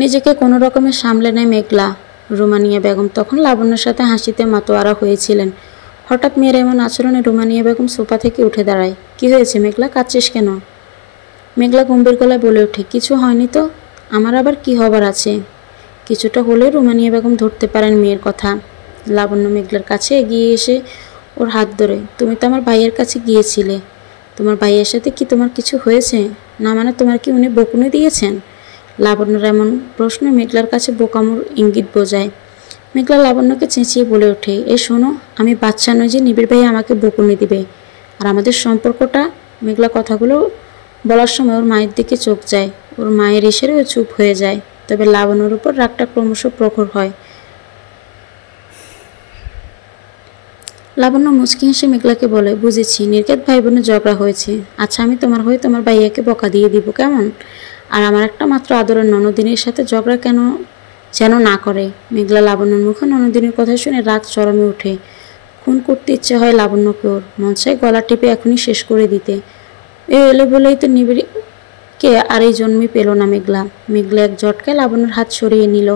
নিজেকে কোনো রকমে সামলে নেয় মেঘলা। রুমানিয়া বেগম তখন লাবণ্যর সাথে হাসিতে মাতোয়ারা হয়েছিলেন। হঠাৎ মেয়ের এমন আচরণে রুমানিয়া বেগম সোফা থেকে উঠে দাঁড়ায়। কি হয়েছে মেঘলা, কাঁদছিস কেন? মেঘলা গম্ভীর গলায় বলে ওঠে, কিছু হয়নি তো। আমার আবার কি হবার আছে? কিছুটা হলে রুমানিয়া বেগম ধরতে পারেন মেয়ের কথা। লাবণ্য মেঘলার কাছে এগিয়ে এসে ওর হাত ধরে, তুমি তো আমার ভাইয়ের কাছে গিয়েছিলে, তোমার ভাইয়ের সাথে কি তোমার কিছু হয়েছে? না মানে তোমার কি উনি বকুনি দিয়েছেন? লাবণ্যর এমন প্রশ্ন মেঘলার কাছে বোকামোর ইঙ্গিত বোঝায়। মেঘলা লাবণ্যকে চেঁচিয়ে বলে ওঠে, এ শোনো, আমি বাচ্চা নই যে নিবিড় ভাই আমাকে বকুনি দিবে। আর আমাদের সম্পর্কটা। মেঘলা কথাগুলো বলার সময় ওর মায়ের দিকে চোখ যায়। ওর মায়ের ইশারায় ও চুপ হয়ে যায়। তবে লাবণ্যর উপর রাগটা ক্রমশ প্রখর হয়। লাবণ্য মুচকি হেসে মেঘলাকে বলে, বুঝেছি, নির্ঘাত ভাই বোনের ঝগড়া হয়েছে। আচ্ছা, আমি তোমার হয়ে তোমার ভাইয়াকে বকা দিয়ে দিব, কেমন? আর আমার একটা মাত্র আদরের ননদিনীর সাথে ঝগড়া যেন না করে। মেঘলা লাবণ্যর মুখে ননদিনীর কথা শুনে রাগ চরমে ওঠে। খুন করতে ইচ্ছে হয় লাবণ্যকে ওর। মন চায় গলা টিপে এখনই শেষ করে দিতে। এলো বলেই তো নিবিড়কে আর এই জন্মই পেল না মেঘলা। মেঘলা এক ঝটকায় লাবণ্যর হাত সরিয়ে নিল।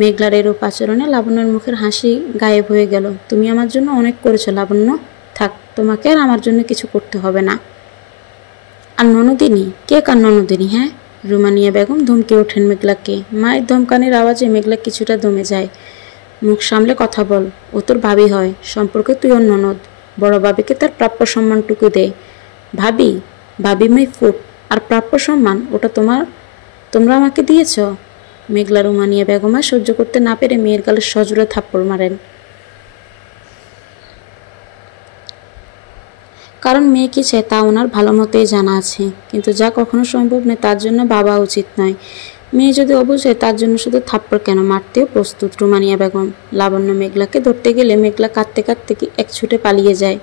মেঘলার এরূপ আচরণে লাবণ্যর মুখের হাসি গায়েব হয়ে গেল। তুমি আমার জন্য অনেক করেছো লাবণ্য, থাক, তোমাকে আর আমার জন্য কিছু করতে হবে না। আর ননদিনী? কে কার ননদিনী? হ্যাঁ? রুমানিয়া বেগম ধমকে ওঠেন মেঘলাকে। মায়ের ধমকানির আওয়াজে মেঘলা কিছুটা দমে যায়। মুখ সামলে কথা বল, ও তোর ভাবি হয়, সম্পর্কে তুই ওর ননদ। বড় ভাবিকে তার প্রাপ্য সম্মানটুকু দে। ভাবি? ভাবি মাই ফুট। আর প্রাপ্য সম্মান ওটা তোমরা আমাকে দিয়েছ? মেঘলা রুমানিয়া বেগম আর সহ্য করতে না পেরে মেয়ের গালে সজোরে থাপ্পড় মারেন। কারণ মেয়ে কী চায় তা ওনার ভালো মতোই জানা আছে, কিন্তু যা কখনো সম্ভব নয় তার জন্য বাবা উচিত নয়। মেয়ে যদি অবুঝ হয় তার জন্য শুধু থাপ্পড় কেন, মারতেও প্রস্তুত রুমানিয়া বেগম। লাবণ্য মেঘলাকে ধরতে গেলে মেঘলা কাঁদতে কাঁদতে এক ছুটে পালিয়ে যায়।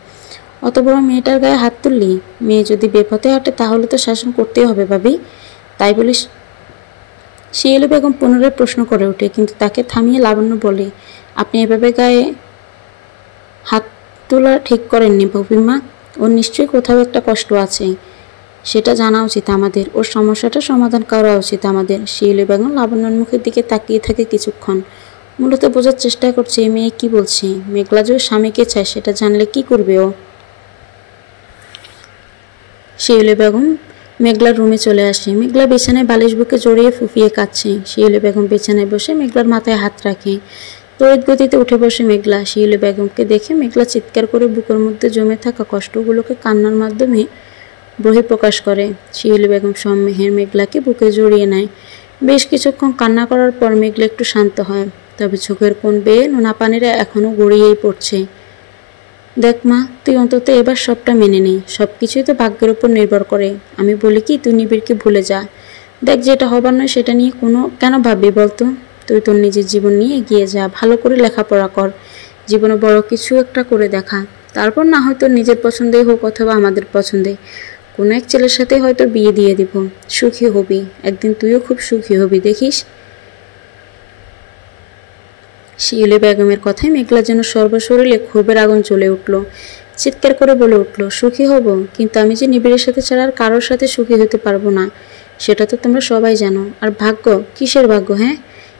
অত বড় মেয়েটার গায়ে হাত তুললি? মেয়ে যদি বেপথে হাঁটে তাহলে তো শাসন করতেই হবে ভাবি। তাই বলে শিয়ালু বেগম পুনরায় প্রশ্ন করে ওঠে, কিন্তু তাকে থামিয়ে লাবণ্য বলে, আপনি এভাবে গায়ে হাত তোলা ঠিক করেননি ভবিমা। ওর নিশ্চয়ই কোথাও একটা কষ্ট আছে, সেটা জানা উচিত আমাদের। ওর সমস্যাটা সমাধান করা উচিত আমাদের। শিয়ালু বেগম লাবণ্যর মুখের দিকে তাকিয়ে থাকে কিছুক্ষণ, মূলত বোঝার চেষ্টা করছে এই মেয়ে কি বলছে। মেঘলা যে স্বামীকে চায় সেটা জানলে কি করবে ও। শিয়ালু বেগম মেঘলার রুমে চলে আসে। মেঘলা বিছানায় বালিশ বুকে জড়িয়ে ফুফিয়ে কাঁদছে। শিয়ালু বেগম বিছানায় বসে মেঘলার মাথায় হাত রাখে। তড়িৎ গতিতে উঠে বসে মেঘলা। শিয়ালু বেগমকে দেখে মেঘলা চিৎকার করে বুকের মধ্যে জমে থাকা কষ্টগুলোকে কান্নার মাধ্যমে বহিঃপ্রকাশ করে। শিয়ালু বেগম সম্মেহের মেঘলাকে বুকে জড়িয়ে নেয়। বেশ কিছুক্ষণ কান্না করার পর মেঘলা একটু শান্ত হয়, তবে চোখের কোণ বেয়ে নোনা পানিরা এখনও গড়িয়েই পড়ছে। দেখ মা, তুই অন্তত এবার সবটা মেনে নে। সব কিছুই তো ভাগ্যের উপর নির্ভর করে। আমি বলি কি, তুই নিবিড়কে ভুলে যা। দেখ, যেটা হবার নয় সেটা নিয়ে কেন ভাববি বলতো? তুই তোর নিজের জীবন নিয়ে এগিয়ে যা, ভালো করে লেখাপড়া কর, জীবনে বড় কিছু একটা করে দেখা। তারপর না হয়তো নিজের পছন্দে হোক অথবা আমাদের পছন্দে কোনো এক ছেলের সাথে হয়তো বিয়ে দিয়ে দিব। সুখী হবি, একদিন তুইও খুব সুখী হবি, দেখিস। শিয়ালু বেগমের কথায় মেঘলা যেন সর্বশরীরে ক্ষোভের আগুন জ্বলে উঠল। চিৎকার করে বলে উঠল, সুখী হব? কিন্তু আমি যে নিবিড়ের সাথে ছাড়া আর কারোর সাথে সুখী হতে পারবো না, সেটা তো তোমরা সবাই জানো। আর ভাগ্য? কিসের ভাগ্য? হ্যাঁ,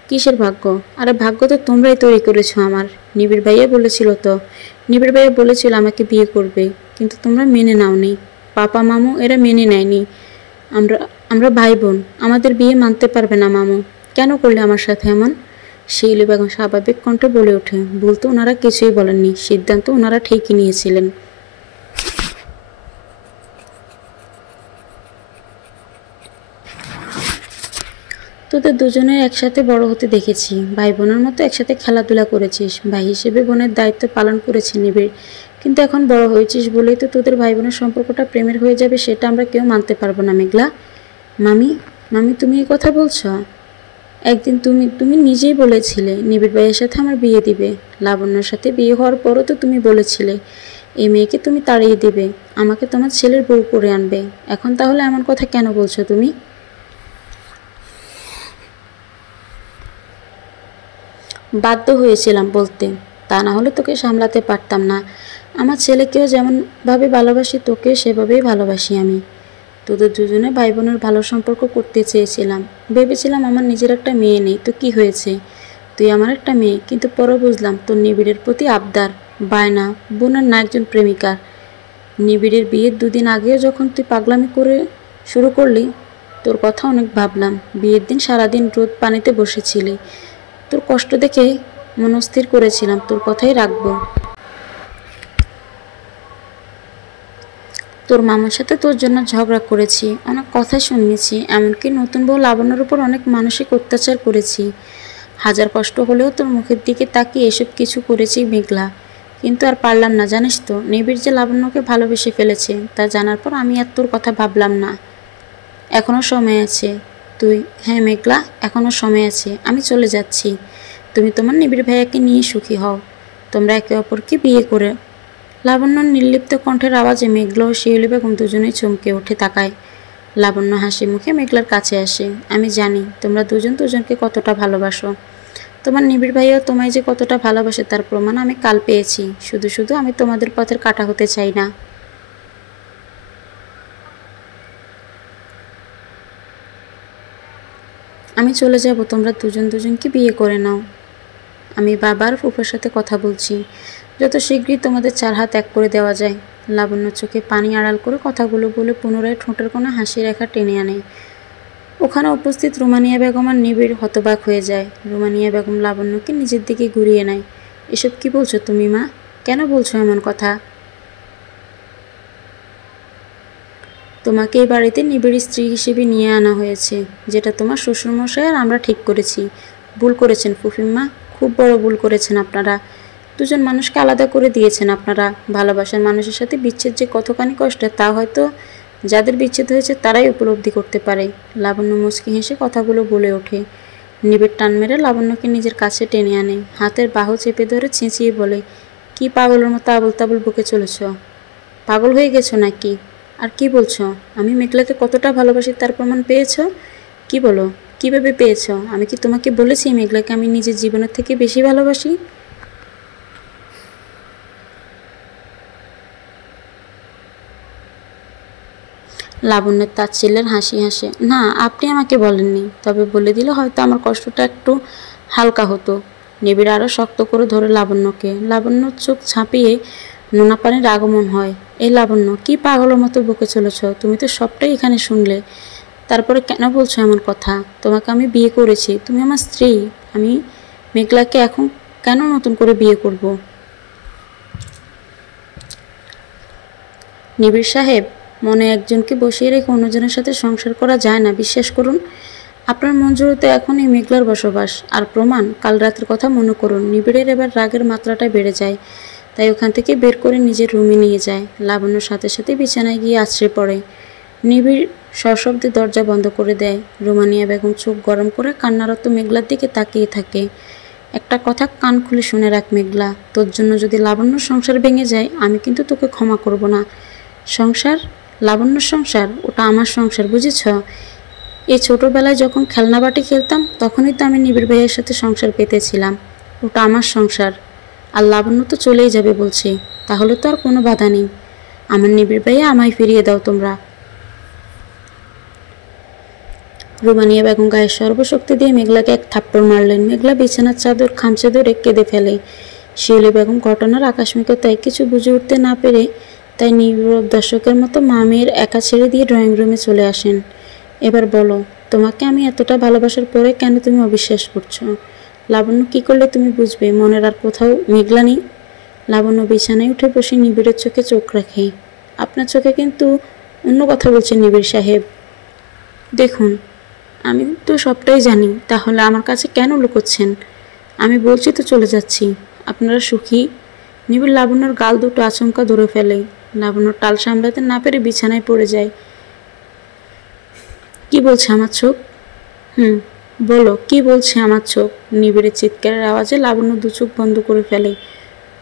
কিসের ভাগ্য? আরে ভাগ্য তো তোমরাই তৈরি করেছো আমার। নিবিড় ভাইয়া বলেছিল আমাকে বিয়ে করবে, কিন্তু তোমরা মেনে নাওনি। পাপা মামু এরা মেনে নেয়নি। আমরা আমরা ভাই বোন, আমাদের বিয়ে মানতে পারবে না মামু। কেন করলে আমার সাথে এমন? শিয়ালু বেগম স্বাভাবিক কণ্ঠে বলে ওঠে, বলতে ওনারা কিছুই বলেননি, সিদ্ধান্ত ওনারা ঠিকই নিয়েছিলেন। তোদের দুজনের একসাথে বড় হতে দেখেছি, ভাই বোনের মতো একসাথে খেলাধুলা করেছিস, ভাই হিসেবে বোনের দায়িত্ব পালন করেছে নিবিড়। কিন্তু এখন বড় হয়েছিস বলেই তো তোদের ভাই বোনের সম্পর্কটা প্রেমের হয়ে যাবে, সেটা আমরা কেউ মানতে পারবো না মেঘলা। মামি, তুমি এই কথা বলছো? একদিন তুমি নিজেই বলেছিলে নিবিড় ভাইয়ের সাথে আমার বিয়ে দিবে। লাবণ্যর সাথে বিয়ে হওয়ার পরও তো তুমি বলেছিলে এই মেয়েকে তুমি তাড়িয়ে দেবে, আমাকে তোমার ছেলের বউ করে আনবে। এখন তাহলে এমন কথা কেন বলছো তুমি? বাধ্য হয়েছিলাম বলতে, তা না হলে তোকে সামলাতে পারতাম না। আমার ছেলেকেও যেমনভাবে ভালোবাসি তোকেও সেভাবেই ভালোবাসি আমি। তোদের দুজনে ভাই বোনের ভালো সম্পর্ক করতে চেয়েছিলাম। ভেবেছিলাম আমার নিজের একটা মেয়ে নেই তো কি হয়েছে, তুই আমার একটা মেয়ে। কিন্তু পরে বুঝলাম তোর নিবিড়ের প্রতি আবদার, বায়না, বোনের না একজন প্রেমিকা। নিবিড়ের বিয়ের দুদিন আগেও যখন তুই পাগলামি করে শুরু করলি, তোর কথা অনেক ভাবলাম। বিয়ের দিন সারাদিন রোদ পানিতে বসেছিলি, তোর কষ্ট দেখে মনস্থির করেছিলাম তোর কথাই রাখবো। তোর মামার সাথে তোর জন্য ঝগড়া করেছি, অনেক কথা শুনিয়েছি, এমনকি নতুন বউ লাবণ্যর উপর অনেক মানসিক অত্যাচার করেছি। হাজার কষ্ট হলেও তোর মুখের দিকে তাকিয়ে এসব কিছু করেছি মেঘলা। কিন্তু আর পারলাম না, জানিস তো নিবিড় যে লাবণ্যকে ভালোবেসে ফেলেছে তা জানার পর আমি আর তোর কথা ভাবলাম না। এখনও সময় আছে তুই হ্যাঁ মেঘলা, এখনও সময় আছে, আমি চলে যাচ্ছি। তুমি তোমার নিবিড় ভাইয়াকে নিয়ে সুখী হও, তোমরা একে অপরকে বিয়ে করে। লাবণ্যর নির্লিপ্ত কণ্ঠের আওয়াজে মেঘলা ও শিউলি বেগম দুজনেই চমকে উঠে তাকায়। লাবণ্য হাসি মুখে মেঘলার কাছে আসে, আমি জানি তোমরা দুজন দুজনকে কতটা ভালোবাসো। তোমার নিবিড় ভাইয়াও তোমায় যে কতটা ভালোবাসে তার প্রমাণ আমি কাল পেয়েছি। শুধু শুধু আমি তোমাদের পথের কাঁটা হতে চাই না। আমি চলে যাব, তোমরা দুজন দুজনকে বিয়ে করে নাও। আমি বাবার ফুফার সাথে কথা বলছি, যত শীঘ্রই তোমাদের 4 হাত এক করে দেওয়া যায়। লাবণ্য চোখে পানি আড়াল করে কথাগুলো বলে পুনরায় ঠোঁটের কোণে হাসি রেখা টেনে আনে। ওখানে উপস্থিত রুমানিয়া বেগম আর নিবিড় হতবাক হয়ে যায়। রুমানিয়া বেগম লাবণ্যকে নিজের দিকে ঘুরিয়ে নেয়। এসব কি বলছো তুমি মা? কেন বলছো এমন কথা? তোমাকে এই বাড়িতে নিবিড় স্ত্রী হিসেবে নিয়ে আনা হয়েছে, যেটা তোমার শ্বশুরমশাই আর আমরা ঠিক করেছি। ভুল করেছেন ফুফিম্মা, খুব বড় ভুল করেছেন আপনারা। দুজন মানুষকে আলাদা করে দিয়েছেন আপনারা। ভালোবাসার মানুষের সাথে বিচ্ছেদ যে কতখানি কষ্টের তা হয়তো যাদের বিচ্ছেদ হয়েছে তারাই উপলব্ধি করতে পারে। লাবণ্য মুচকি হেসে কথাগুলো বলে ওঠে। নিবিড় টান মেরে লাবণ্যকে নিজের কাছে টেনে আনে, হাতের বাহু চেপে ধরে চেঁচিয়ে বলে, কি পাগলের মতো আবল তাবল বকে চলেছ? পাগল হয়ে গেছো নাকি? আর কি বলছো? আমি মেঘলাকে কতটা ভালোবাসি তার প্রমাণ পেয়েছ? কি বলো, কিভাবে পেয়েছ? আমি কি তোমাকে বলেছি মেঘলাকে আমি নিজের জীবনের থেকে বেশি ভালোবাসি? লাবণ্যের তাচ্ছিল্যের হাসি হাসে, না আপনি আমাকে বলেননি, তবে বলে দিলে হয়তো আমার কষ্টটা একটু হালকা হতো। নিবিড় আরও শক্ত করে ধরে লাবণ্যকে। লাবণ্যর চোখ ছাপিয়ে নোনা পানির আগমন হয়। এই লাবণ্য, কি পাগলের মতো বকে চলেছ? তুমি তো সবটাই এখানে শুনলে, তারপরে কেন বলছো এমন কথা? তোমাকে আমি বিয়ে করেছি, তুমি আমার স্ত্রী। আমি মেঘলাকে এখন কেন নতুন করে বিয়ে করব? নিবিড় সাহেব, মনে একজনকে বসিয়ে রেখে অন্যজনের সাথে সংসার করা যায় না, বিশ্বাস করুন। আপনার মন জুড়ে এখন এই মেঘলার বসবাস। আর প্রমাণ, কাল রাতের কথা মনে করুন। নিবিড়ের এবার রাগের মাত্রাটা বেড়ে যায়, তাই ওখান থেকে বের করে নিজের রুমে নিয়ে যায়। লাবণ্যর সাথে সাথে বিছানায় গিয়ে আছড়ে পড়ে। নিবিড় সশব্দে দরজা বন্ধ করে দেয়। রোমানিয়া বেগম চোখ গরম করে কান্নারত মেঘলার দিকে তাকিয়ে থাকে। একটা কথা কান খুলে শুনে রাখ মেঘলা, তোর জন্য যদি লাবণ্যর সংসার ভেঙে যায় আমি কিন্তু তোকে ক্ষমা করব না। সংসার? লাবণ্যর সংসার? ওটা আমার সংসার, বুঝেছ? এই ছোটোবেলায় যখন খেলনাবাটি খেলতাম তখনই তো আমি নিবিড় ভাইয়ের সাথে সংসার পেতেছিলাম। ওটা আমার সংসার। আর লাবণ্য তো চলেই যাবে বলছে, তাহলে তো আর কোনো বাধা নেই। আমার নিবিড় ভাইয়া আমায় ফিরিয়ে দাও তোমরা। রুমানিয়া বেগম গায়ে সর্বশক্তি দিয়ে মেঘলাকে এক থাপ্পড় মারলেন। মেঘলা বিছানার চাদর খামচে ধরে কেঁদে ফেলে। শিউলি বেগম ঘটনার আকস্মিকতায় কিছু বুঝে উঠতে না পেরে তাই নীরব দর্শকের মতো মা মেয়ের একা ছেড়ে দিয়ে ড্রয়িং রুমে চলে আসেন। এবার বলো, তোমাকে আমি এতটা ভালোবাসার পরে কেন তুমি অবিশ্বাস করছো? লাবণ্য কি করলে তুমি বুঝবে মনের আর কোথাও মেঘলা নেই? লাবণ্য বিছানায় উঠে বসে নিবিড়ের চোখে চোখ রাখে। আপনার চোখে কিন্তু অন্য কথা বলছে নিবিড় সাহেব। দেখুন, আমি তো সবটাই জানি, তাহলে আমার কাছে কেন লুকোচ্ছেন? আমি বলছি তো চলে যাচ্ছি। আপনারা সুখী? নিবিড় লাবণ্যর গাল দুটো আচমকা ধরে ফেলে। লাবণ্য টাল সামলাতে না পেরে বিছানায় পড়ে যায়। কি বলছে আমার চোখ? বলো, কি বলছে আমার চোখ? নিবিড়ের চিৎকারের আওয়াজে লাবণ্য দু চোখ বন্ধ করে ফেলে।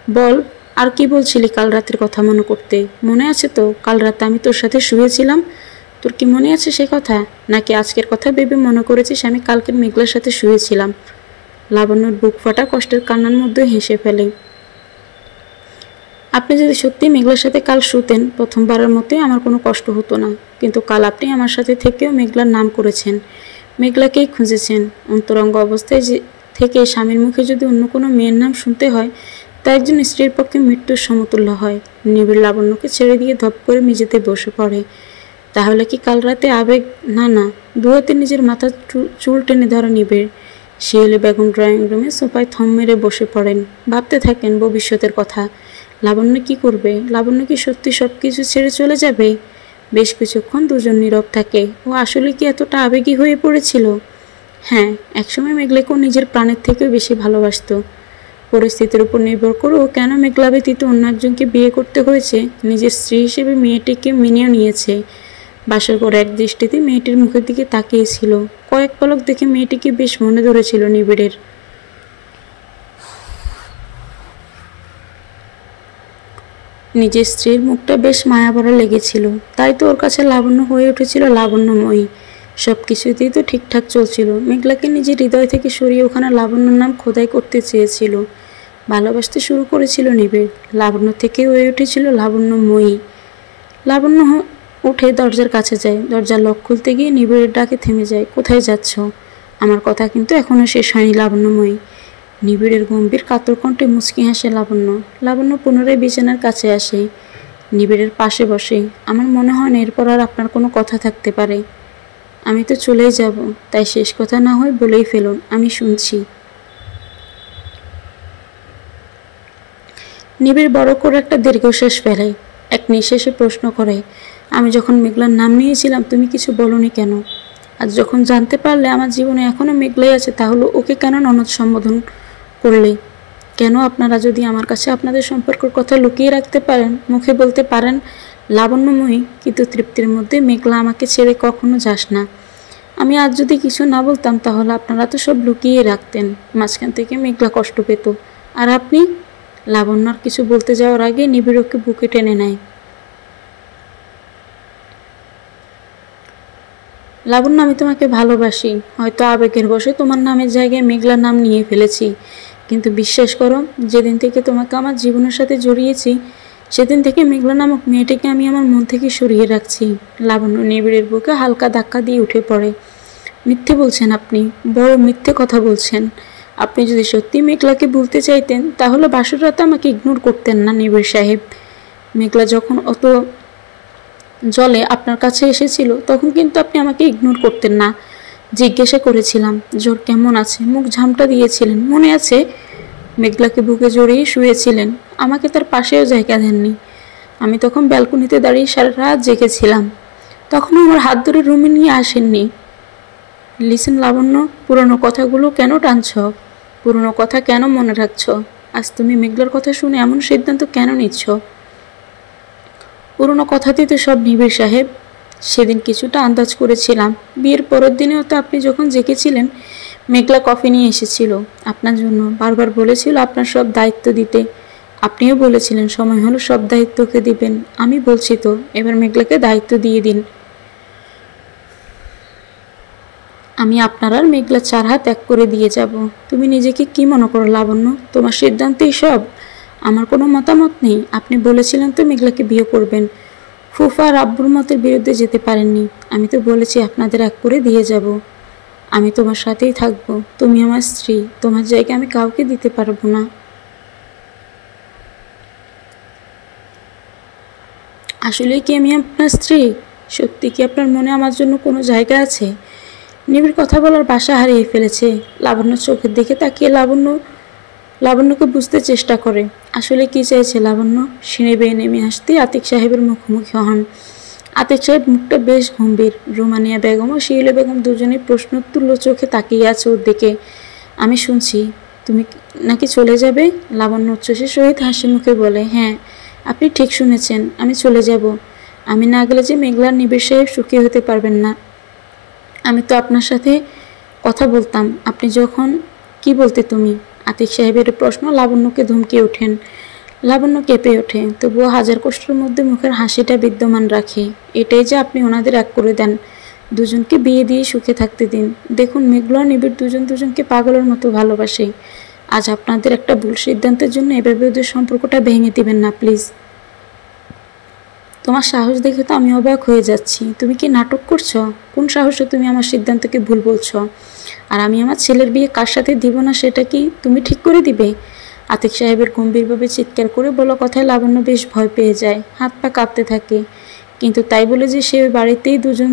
বল, আর কি বলছিলি কাল রাতের কথা মনে করতে? মনে আছে তো কাল রাতে আমি তোর সাথে শুয়েছিলাম? তোর কি মনে আছে সে কথা? নাকি আজকের কথা ভেবে মনে করেছিস আমি কালকের মেঘলার সাথে শুয়েছিলাম? লাবণ্যর বুক ফাটা কষ্টের কান্নার মধ্যে হেসে ফেলে। আপনি যদি সত্যি মেঘলার সাথে কাল শুতেন, প্রথমবারের মতোই আমার কোনো কষ্ট হতো না। কিন্তু কাল আপনি আমার সাথে থেকেও মেঘলার নাম করেছেন, মেঘলাকেই খুঁজেছেন। অন্তরঙ্গ অবস্থায় থেকে স্বামীর মুখে যদি অন্য কোনো মেয়ের নাম শুনতে হয় তা একজন স্ত্রীর পক্ষে মৃত্যুর সমতুল্য হয়। নিবিড় লাবণ্যকে ছেড়ে দিয়ে ধপ করে মেঝেতে বসে পড়ে। তাহলে কি কাল রাতে আবেগ? না না। দু হাতে নিজের মাথার চুল টেনে ধরা নিবিড়। শিউলি বেগম ড্রয়িং রুমে সোফায় থম মেরে বসে পড়েন। ভাবতে থাকেন ভবিষ্যতের কথা। লাবণ্য কি করবে? লাবণ্য কি সত্যি সব কিছু ছেড়ে চলে যাবে? বেশ কিছুক্ষণ দুজন নীরব থাকে। ও আসলে কি এতটা আবেগী হয়ে পড়েছিল? হ্যাঁ, একসময় মেঘলাকেও নিজের প্রাণের থেকেও বেশি ভালোবাসত। পরিস্থিতির উপর নির্ভর করে ও কেন মেঘলা ব্যতীত অন্য একজনকে বিয়ে করতে হয়েছে নিজের স্ত্রী হিসেবে মেয়েটিকে মেনেও নিয়েছে। বাসর পর এক দৃষ্টিতে মেয়েটির মুখের দিকে তাকিয়েছিল। কয়েক পলক দেখে মেয়েটিকে বেশ মনে ধরেছিল নিবিড়ের। নিজের স্ত্রীর মুখটা বেশ মায়াভরা লেগেছিল, তাই তো ওর কাছে লাবণ্য হয়ে উঠেছিল লাবণ্যময়ী। সব কিছুতেই তো ঠিকঠাক চলছিল। মেঘলাকে নিজের হৃদয় থেকে সরিয়ে ওখানে লাবণ্যর নাম খোদাই করতে চেয়েছিল। ভালোবাসতে শুরু করেছিল নিবিড়। লাবণ্য থেকে হয়ে উঠেছিল লাবণ্যময়ী। লাবণ্য উঠে দরজার কাছে যায়। দরজার লক খুলতে গিয়ে নিবিড়ের ডাকে থেমে যায়। কোথায় যাচ্ছ? আমার কথা কিন্তু এখনও শেষ হয়নি লাবণ্যময়ী। নিবিড়ের গম্ভীর কাতর কণ্ঠে মুচকি হাসে লাবণ্য। লাবণ্য পুনরায় বিছানার কাছে আসে, নিবিড়ের পাশে বসে। আমার মনে হয় না এরপর আর আপনার কোনো কথা থাকতে পারে। আমি তো চলেই যাব, তাই শেষ কথা না হয় বলেই ফেলুন, আমি শুনছি। নিবিড় বড় করে একটা দীর্ঘশ্বাস ফেলে। এক নিঃশ্বাসে প্রশ্ন করে, আমি যখন মেঘলার নাম নিয়েছিলাম তুমি কিছু বলনি কেন? আজ যখন জানতে পারলে আমার জীবনে এখনও মেঘলাই আছে, তাহলে ওকে কেন ননদ সম্বোধন করলে? কেন আপনারা যদি আমার কাছে আপনাদের সম্পর্কের কথা লুকিয়ে রাখতে পারেন, মুখে বলতে পারেন লাবণ্যময়ী, কিন্তু তৃপ্তির মধ্যে মেঘলা আমাকে ছেড়ে কখনো যাস না। আমি আজ যদি কিছু না বলতাম তাহলে আপনারা তো সব লুকিয়ে রাখতেন। মাঝখান থেকে মেঘলা কষ্ট পেত। আর আপনি? লাবণ্য আর কিছু বলতে যাওয়ার আগে নিবিড়কে বুকে টেনে নেয়। লাবণ্য, আমি তোমাকে ভালোবাসি। হয়তো আবেগের বশে তোমার নামের জায়গায় মেঘলার নাম নিয়ে ফেলেছি, কিন্তু বিশ্বাস করো, যেদিন থেকে তোমাকে আমার জীবনের সাথে জড়িয়েছি সেদিন থেকে মেঘলা নামক মেয়েটিকে আমি আমার মন থেকে সরিয়ে রাখছি। লাবণ্য নিবিড়ের বুকে হালকা ধাক্কা দিয়ে উঠে পড়ে। মিথ্যে বলছেন আপনি, বড় মিথ্যে কথা বলছেন। আপনি যদি সত্যি মেঘলাকে ভুলতে চাইতেন তাহলে বাসর রাতে আমাকে ইগনোর করতেন না নিবিড় সাহেব। মেঘলা যখন অত জলে আপনার কাছে এসেছিল তখন কিন্তু আপনি আমাকে ইগনোর করতেন না। জিজ্ঞাসা করেছিলাম জ্বর কেমন আছে, মুখ ঝামটা দিয়েছিলেন, মনে আছে? মেঘলাকে বুকে জড়িয়ে শুয়েছিলেন, আমাকে তার পাশেও জায়গা দেননি। আমি তখন ব্যালকনিতে দাঁড়িয়ে সারা রাত জেগেছিলাম, তখনও আমার হাত ধরে রুমে নিয়ে আসেননি। লিসেন লাবণ্য, পুরনো কথাগুলো কেন টানছ? পুরনো কথা কেন মনে রাখছ? আজ তুমি মেঘলার কথা শুনে এমন সিদ্ধান্ত কেন নিচ্ছ? পুরনো কথাতেই তো সব নিবিড় সাহেব। সেদিন কিছুটা আন্দাজ করেছিলাম। বিয়ের পরের দিনেও তো আপনি যখন জেগেছিলেন মেঘলা কফি নিয়ে এসেছিল আপনার জন্য, বারবার বলেছিল আপনার সব দায়িত্ব দিতে। আপনিও বলেছিলেন সময় হলো সব দায়িত্বকে দিবেন। আমি বলছি তো, এবার মেঘলাকে দায়িত্ব দিয়ে দিন। আমি আপনার আর মেঘলা 4 হাত এক করে দিয়ে যাব। তুমি নিজেকে কি মনে করো লাবণ্য? তোমার সিদ্ধান্তেই সব? আমার কোনো মতামত নেই। আপনি বলেছিলেন তো মেঘলাকে বিয়ে করবেন। ফুফা আর আব্বুর মতের বিরুদ্ধে যেতে পারেননি। আমি তো বলেছি আপনাদের এক করে দিয়ে যাব। আমি তোমার সাথেই থাকবো। তুমি আমার স্ত্রী, তোমার জায়গা আমি কাউকে দিতে পারবো না। আসলে কি আমি আপনার স্ত্রী? সত্যি কি আপনার মনে আমার জন্য কোনো জায়গা আছে? নিবিড় কথা বলার ভাষা হারিয়ে ফেলেছে। লাবণ্য চোখের দিকে তাকিয়ে লাবণ্যকে বুঝতে চেষ্টা করে আসলে কি চাইছে লাবণ্য। সিঁড়ি বেয়ে নেমে আসতে আতিক সাহেবের মুখোমুখি হন। আতিক সাহেব মুখটা বেশ গম্ভীর। রোমানিয়া বেগম ও শিউলি বেগম দুজনেই প্রশ্নোত্তুল্য চোখে তাকিয়ে আছে ওর দিকে। আমি শুনছি তুমি নাকি চলে যাবে? লাবণ্য উচ্ছ্বাসের সহিত হাসি মুখে বলে, হ্যাঁ, আপনি ঠিক শুনেছেন, আমি চলে যাব। আমি না গেলে যে মেঘলার নিবিড় সাহেব সুখী হতে পারবেন না। আমি তো আপনার সাথে কথা বলতাম, আপনি যখন কি বলতে তুমি? আতিক সাহেবের প্রশ্ন লাবণ্যকে ধমকিয়ে ওঠেন। লাবণ্য কেঁপে ওঠে, তবুও হাজার কষ্টের মধ্যে মুখের হাসিটা বিদ্যমান রাখে। এটাই যে আপনি ওনাদের এক করে দেন, দুজনকে বিয়ে দিয়ে সুখে থাকতে দিন। দেখুন মেঘলা নিবিড় দুজনকে পাগলের মতো ভালোবাসে। আজ আপনাদের একটা ভুল সিদ্ধান্তের জন্য এভাবে ওদের সম্পর্কটা ভেঙে দিবেন না প্লিজ। তোমার সাহস দেখে তো আমি অবাক হয়ে যাচ্ছি। তুমি কি নাটক করছো? কোন সাহসে তুমি আমার সিদ্ধান্তকে ভুল বলছো? আর আমি আমার ছেলের বিয়ে কার সাথে দিব না সেটা কি তুমি ঠিক করে দিবে? আতিক সাহেবের গম্ভীরভাবে চিৎকার করে বলা কথায় লাবণ্য বেশ ভয় পেয়ে যায়, হাত পা কাঁপতে থাকে। কিন্তু তাই বলে যে সে ওই বাড়িতেই দুজন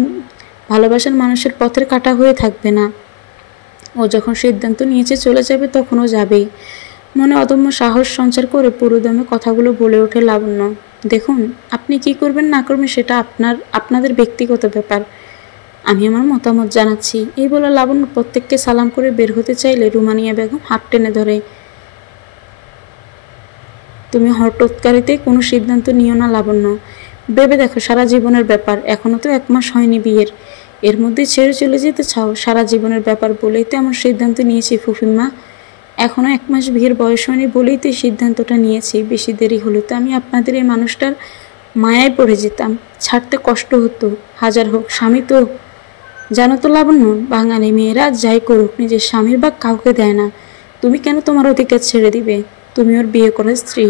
ভালোবাসার মানুষের পথের কাটা হয়ে থাকবে না। ও যখন সিদ্ধান্ত নিয়েছে চলে যাবে তখনও যাবেই। মনে অদম্য সাহস সঞ্চার করে পুরোদমে কথাগুলো বলে ওঠে লাবণ্য। দেখুন, আপনি কি করবেন না করবেন সেটা আপনাদের ব্যক্তিগত ব্যাপার। আমি আমার মতামত জানাচ্ছি। এই বলে লাবণ্য প্রত্যেককে সালাম করে বের হতে চাইলে রুমানিয়া বেগম হাত টেনে ধরে। তুমি হঠাৎকারিতে কোনো সিদ্ধান্ত নিও না লাবণ্য। ভেবে দেখো, সারা জীবনের ব্যাপার। এখনও তো 1 মাস হয়নি বিয়ের, এর মধ্যে ছেড়ে চলে যেতে চাও? সারা জীবনের ব্যাপার বলেই তো এমন সিদ্ধান্ত নিয়েছি ফুফিমা। এখনও 1 মাস বিয়ের বয়স হয়নি বলেই তো এই সিদ্ধান্তটা নিয়েছি। বেশি দেরি হলে তো আমি আপনাদের এই মানুষটার মায়ায় পড়ে যেতাম, ছাড়তে কষ্ট হতো। হাজার হোক স্বামী তো। জানো তো লাবণ্য, বাঙালি মেয়েরা যাই করুক নিজের স্বামীর ভাগ কাউকে দেয় না। তুমি কেন তোমার অধিকার ছেড়ে দিবে? তুমি ওর বিয়ে করার স্ত্রী।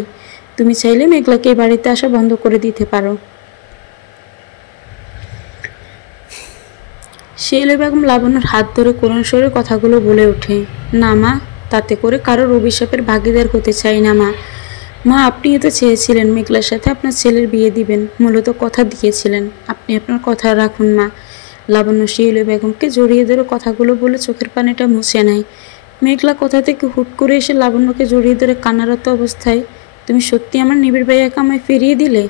তুমি চাইলে মেঘলাকে এই বাড়িতে আসা বন্ধ করে দিতে পারো। শিউলি বেগম লাবণ্যর হাত ধরে করুণ স্বরে কথাগুলো বলে ওঠে। না মা, তাতে করে কারোর অভিশাপের ভাগিদার হতে চাই না মা। মা, আপনিও তো চেয়েছিলেন মেঘলার সাথে আপনার ছেলের বিয়ে দিবেন, মূলত কথা দিয়েছিলেন। আপনি আপনার কথা রাখুন মা। লাবণ্য শিউলি বেগমকে জড়িয়ে ধরে কথাগুলো বলে চোখের পানিটা মুছে নেয়। মেঘলা কোথা থেকে হুট করে এসে লাবণ্যকে জড়িয়ে ধরে কান্নারত অবস্থায়, তুমি সত্যি আমার নিবিড় ভাইয়াকে আমায় ফিরিয়ে দিলে?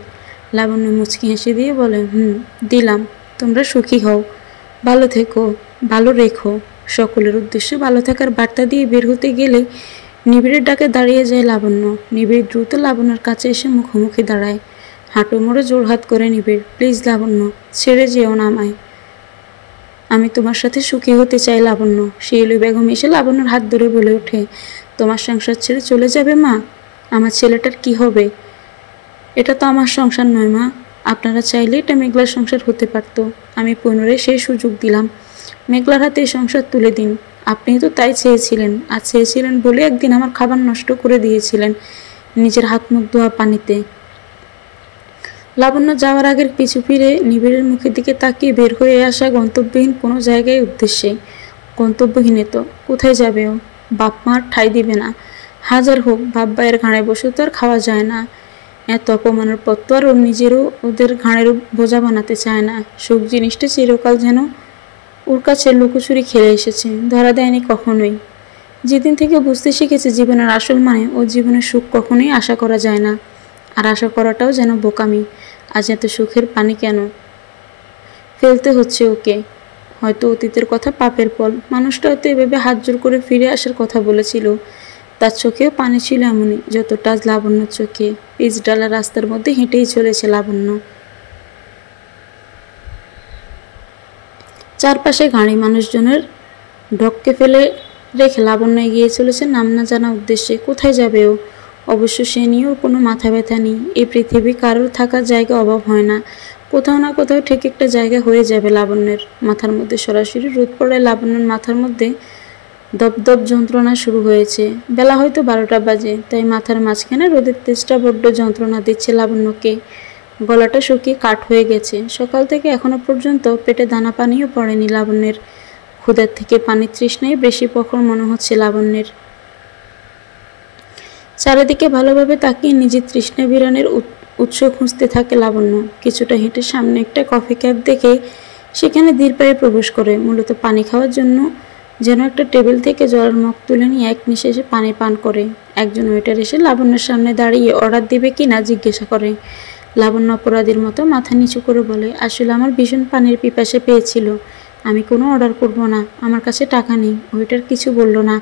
লাবণ্য মুচকি হেসে দিয়ে বলে, দিলাম। তোমরা সুখী হও, ভালো থেকো, ভালো রেখো। সকলের উদ্দেশ্যে ভালো থাকার বার্তা দিয়ে বের হতে গেলে নিবিড়ের ডাকে দাঁড়িয়ে যায় লাবণ্য। নিবিড় দ্রুত লাবণ্যর কাছে এসে মুখোমুখি দাঁড়ায়। হাঁটু মুড়ে জোড়হাত করে নিবিড়, প্লিজ লাবণ্য, ছেড়ে যেও না আমায়। আমি তোমার সাথে সুখী হতে চাই লাবণ্য। শিউলি বেগম এসে লাবণ্যর হাত ধরে বলে ওঠে, তোমার সংসার ছেড়ে চলে যাবে মা? আমার ছেলেটার কি হবে? এটা তো আমার সংসার নয় মা। আপনারা চাইলে এটা মেঘলার সংসার হতে পারত। আমি পুনরায় সেই সুযোগ দিলাম। মেঘলার হাতে এই সংসার তুলে দিন। আপনি তো তাই চেয়েছিলেন, আর চেয়েছিলেন বলে একদিন আমার খাবার নষ্ট করে দিয়েছিলেন নিজের হাত মুখ ধোয়া পানিতে। লাবণ্য যাওয়ার আগের পিছু ফিরে নিবিড়ের মুখের দিকে তাকিয়ে বের হয়ে আসা গন্তব্যহীন কোনো জায়গায় উদ্দেশ্যে। গন্তব্যহীনে তো কোথায় যাবে ও? বাপ মার ঠাঁই দিবে না। হাজার হোক বাপ ভাইয়ের ঘাড়ে বসে তো আর খাওয়া যায় না। এত অপমানের পর তো আর ওর নিজেরও ওদের ঘাড়ের বোঝা বানাতে চায় না। সুখ জিনিসটা চিরকাল যেন ওর কাছে লুকোচুরি খেলে এসেছে, ধরা দেয়নি কখনোই। যেদিন থেকে বুঝতে শিখেছে জীবনের আসল মানে, ও জীবনের সুখ কখনোই আশা করা যায় না, আর আশা করাটাও যেন বোকামি। আজ এত সুখের পানি কেন ফেলতে হচ্ছে ওকে? হয়তো অতীতের কথা পাপের ফল। মানুষটা হয়তো এভাবে হাত জোর করে ফিরে আসার কথা বলেছিল। তার চোখেও পানি ছিল এমনই, যতটা লাবণ্যর চোখে। পিচ ডালা রাস্তার মধ্যে হেঁটেই চলেছে লাবণ্য। চারপাশে গাড়ি মানুষজনের ঢককে ফেলে রেখে লাবণ্য এগিয়ে চলেছে নাম না জানা উদ্দেশ্যে। কোথায় যাবে ও? অবশ্য সে নিয়েও কোনো মাথা ব্যথা নেই। এই পৃথিবী কারোর থাকার জায়গা অভাব হয় না। কোথাও না কোথাও ঠিক একটা জায়গা হয়ে যাবে লাবণ্যের। মাথার মধ্যে সরাসরি রোদ পড়ায় লাবণ্যের মাথার মধ্যে দপদপ যন্ত্রণা শুরু হয়েছে। বেলা হয়তো 12টা বাজে, তাই মাথার মাঝখানে রোদের তেজটা বড্ড যন্ত্রণা দিচ্ছে লাবণ্যকে। গলাটা শুকিয়ে কাঠ হয়ে গেছে। সকাল থেকে এখনো পর্যন্ত পেটে দানা পানিও পড়েনি লাবণ্যের। ক্ষুধার থেকে পানির তৃষ্ণাই বেশি প্রখর মনে হচ্ছে লাবণ্যের। চারিদিকে ভালোভাবে তাকিয়ে নিজের তৃষ্ণা বিরানের উৎস খুঁজতে থাকে লাবণ্য। কিছুটা হেঁটে সামনে একটা কফি ক্যাপ দেখে সেখানে ধীর পায়ে প্রবেশ করে, মূলত পানি খাওয়ার জন্য। যেন একটা টেবিল থেকে জলের মগ তুলে নিয়ে এক নিঃশ্বাসে পানি পান করে। একজন ওয়েটার এসে লাবণ্যের সামনে দাঁড়িয়ে অর্ডার দেবে কি না জিজ্ঞাসা করে। লাবণ্য অপরাধীর মতো মাথা নিচু করে বলে, আসলে আমার ভীষণ পানির পিপাসা পেয়েছিল। আমি কোনো অর্ডার করব না, আমার কাছে টাকা নেই। ওয়েটার কিছু বলল না।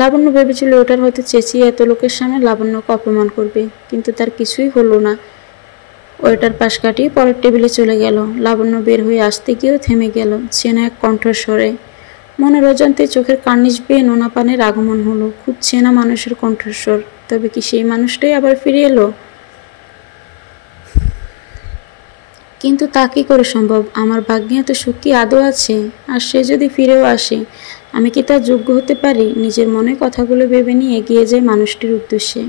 লাবণ্য ভেবেছিল ওয়েটার হয়তো চেঁচিয়ে এত লোকের সামনে লাবণ্যকে অপমান করবে, কিন্তু তার কিছুই হলো না। ওয়েটার পাশ কাটিয়ে পরের টেবিলে চলে গেল। লাবণ্য বের হয়ে আসতে গিয়েও থেমে গেল চেনা এক কণ্ঠস্বরে। মনের অজান্তে চোখের কার্নিশ বেয়ে নোনা পানের আগমন হলো। খুব চেনা মানুষের কণ্ঠস্বর। তবে কি সেই মানুষটাই আবার ফিরে এলো? কিন্তু তা কী করে সম্ভব? আমার ভাগ্যে এত সুখ কি আদৌ আছে? আর সে যদি ফিরেও আসে, আমি কি তার যোগ্য হতে পারি? নিজের মনে কথাগুলো ভেবে নিয়ে এগিয়ে যায় মানুষটির উদ্দেশ্যে।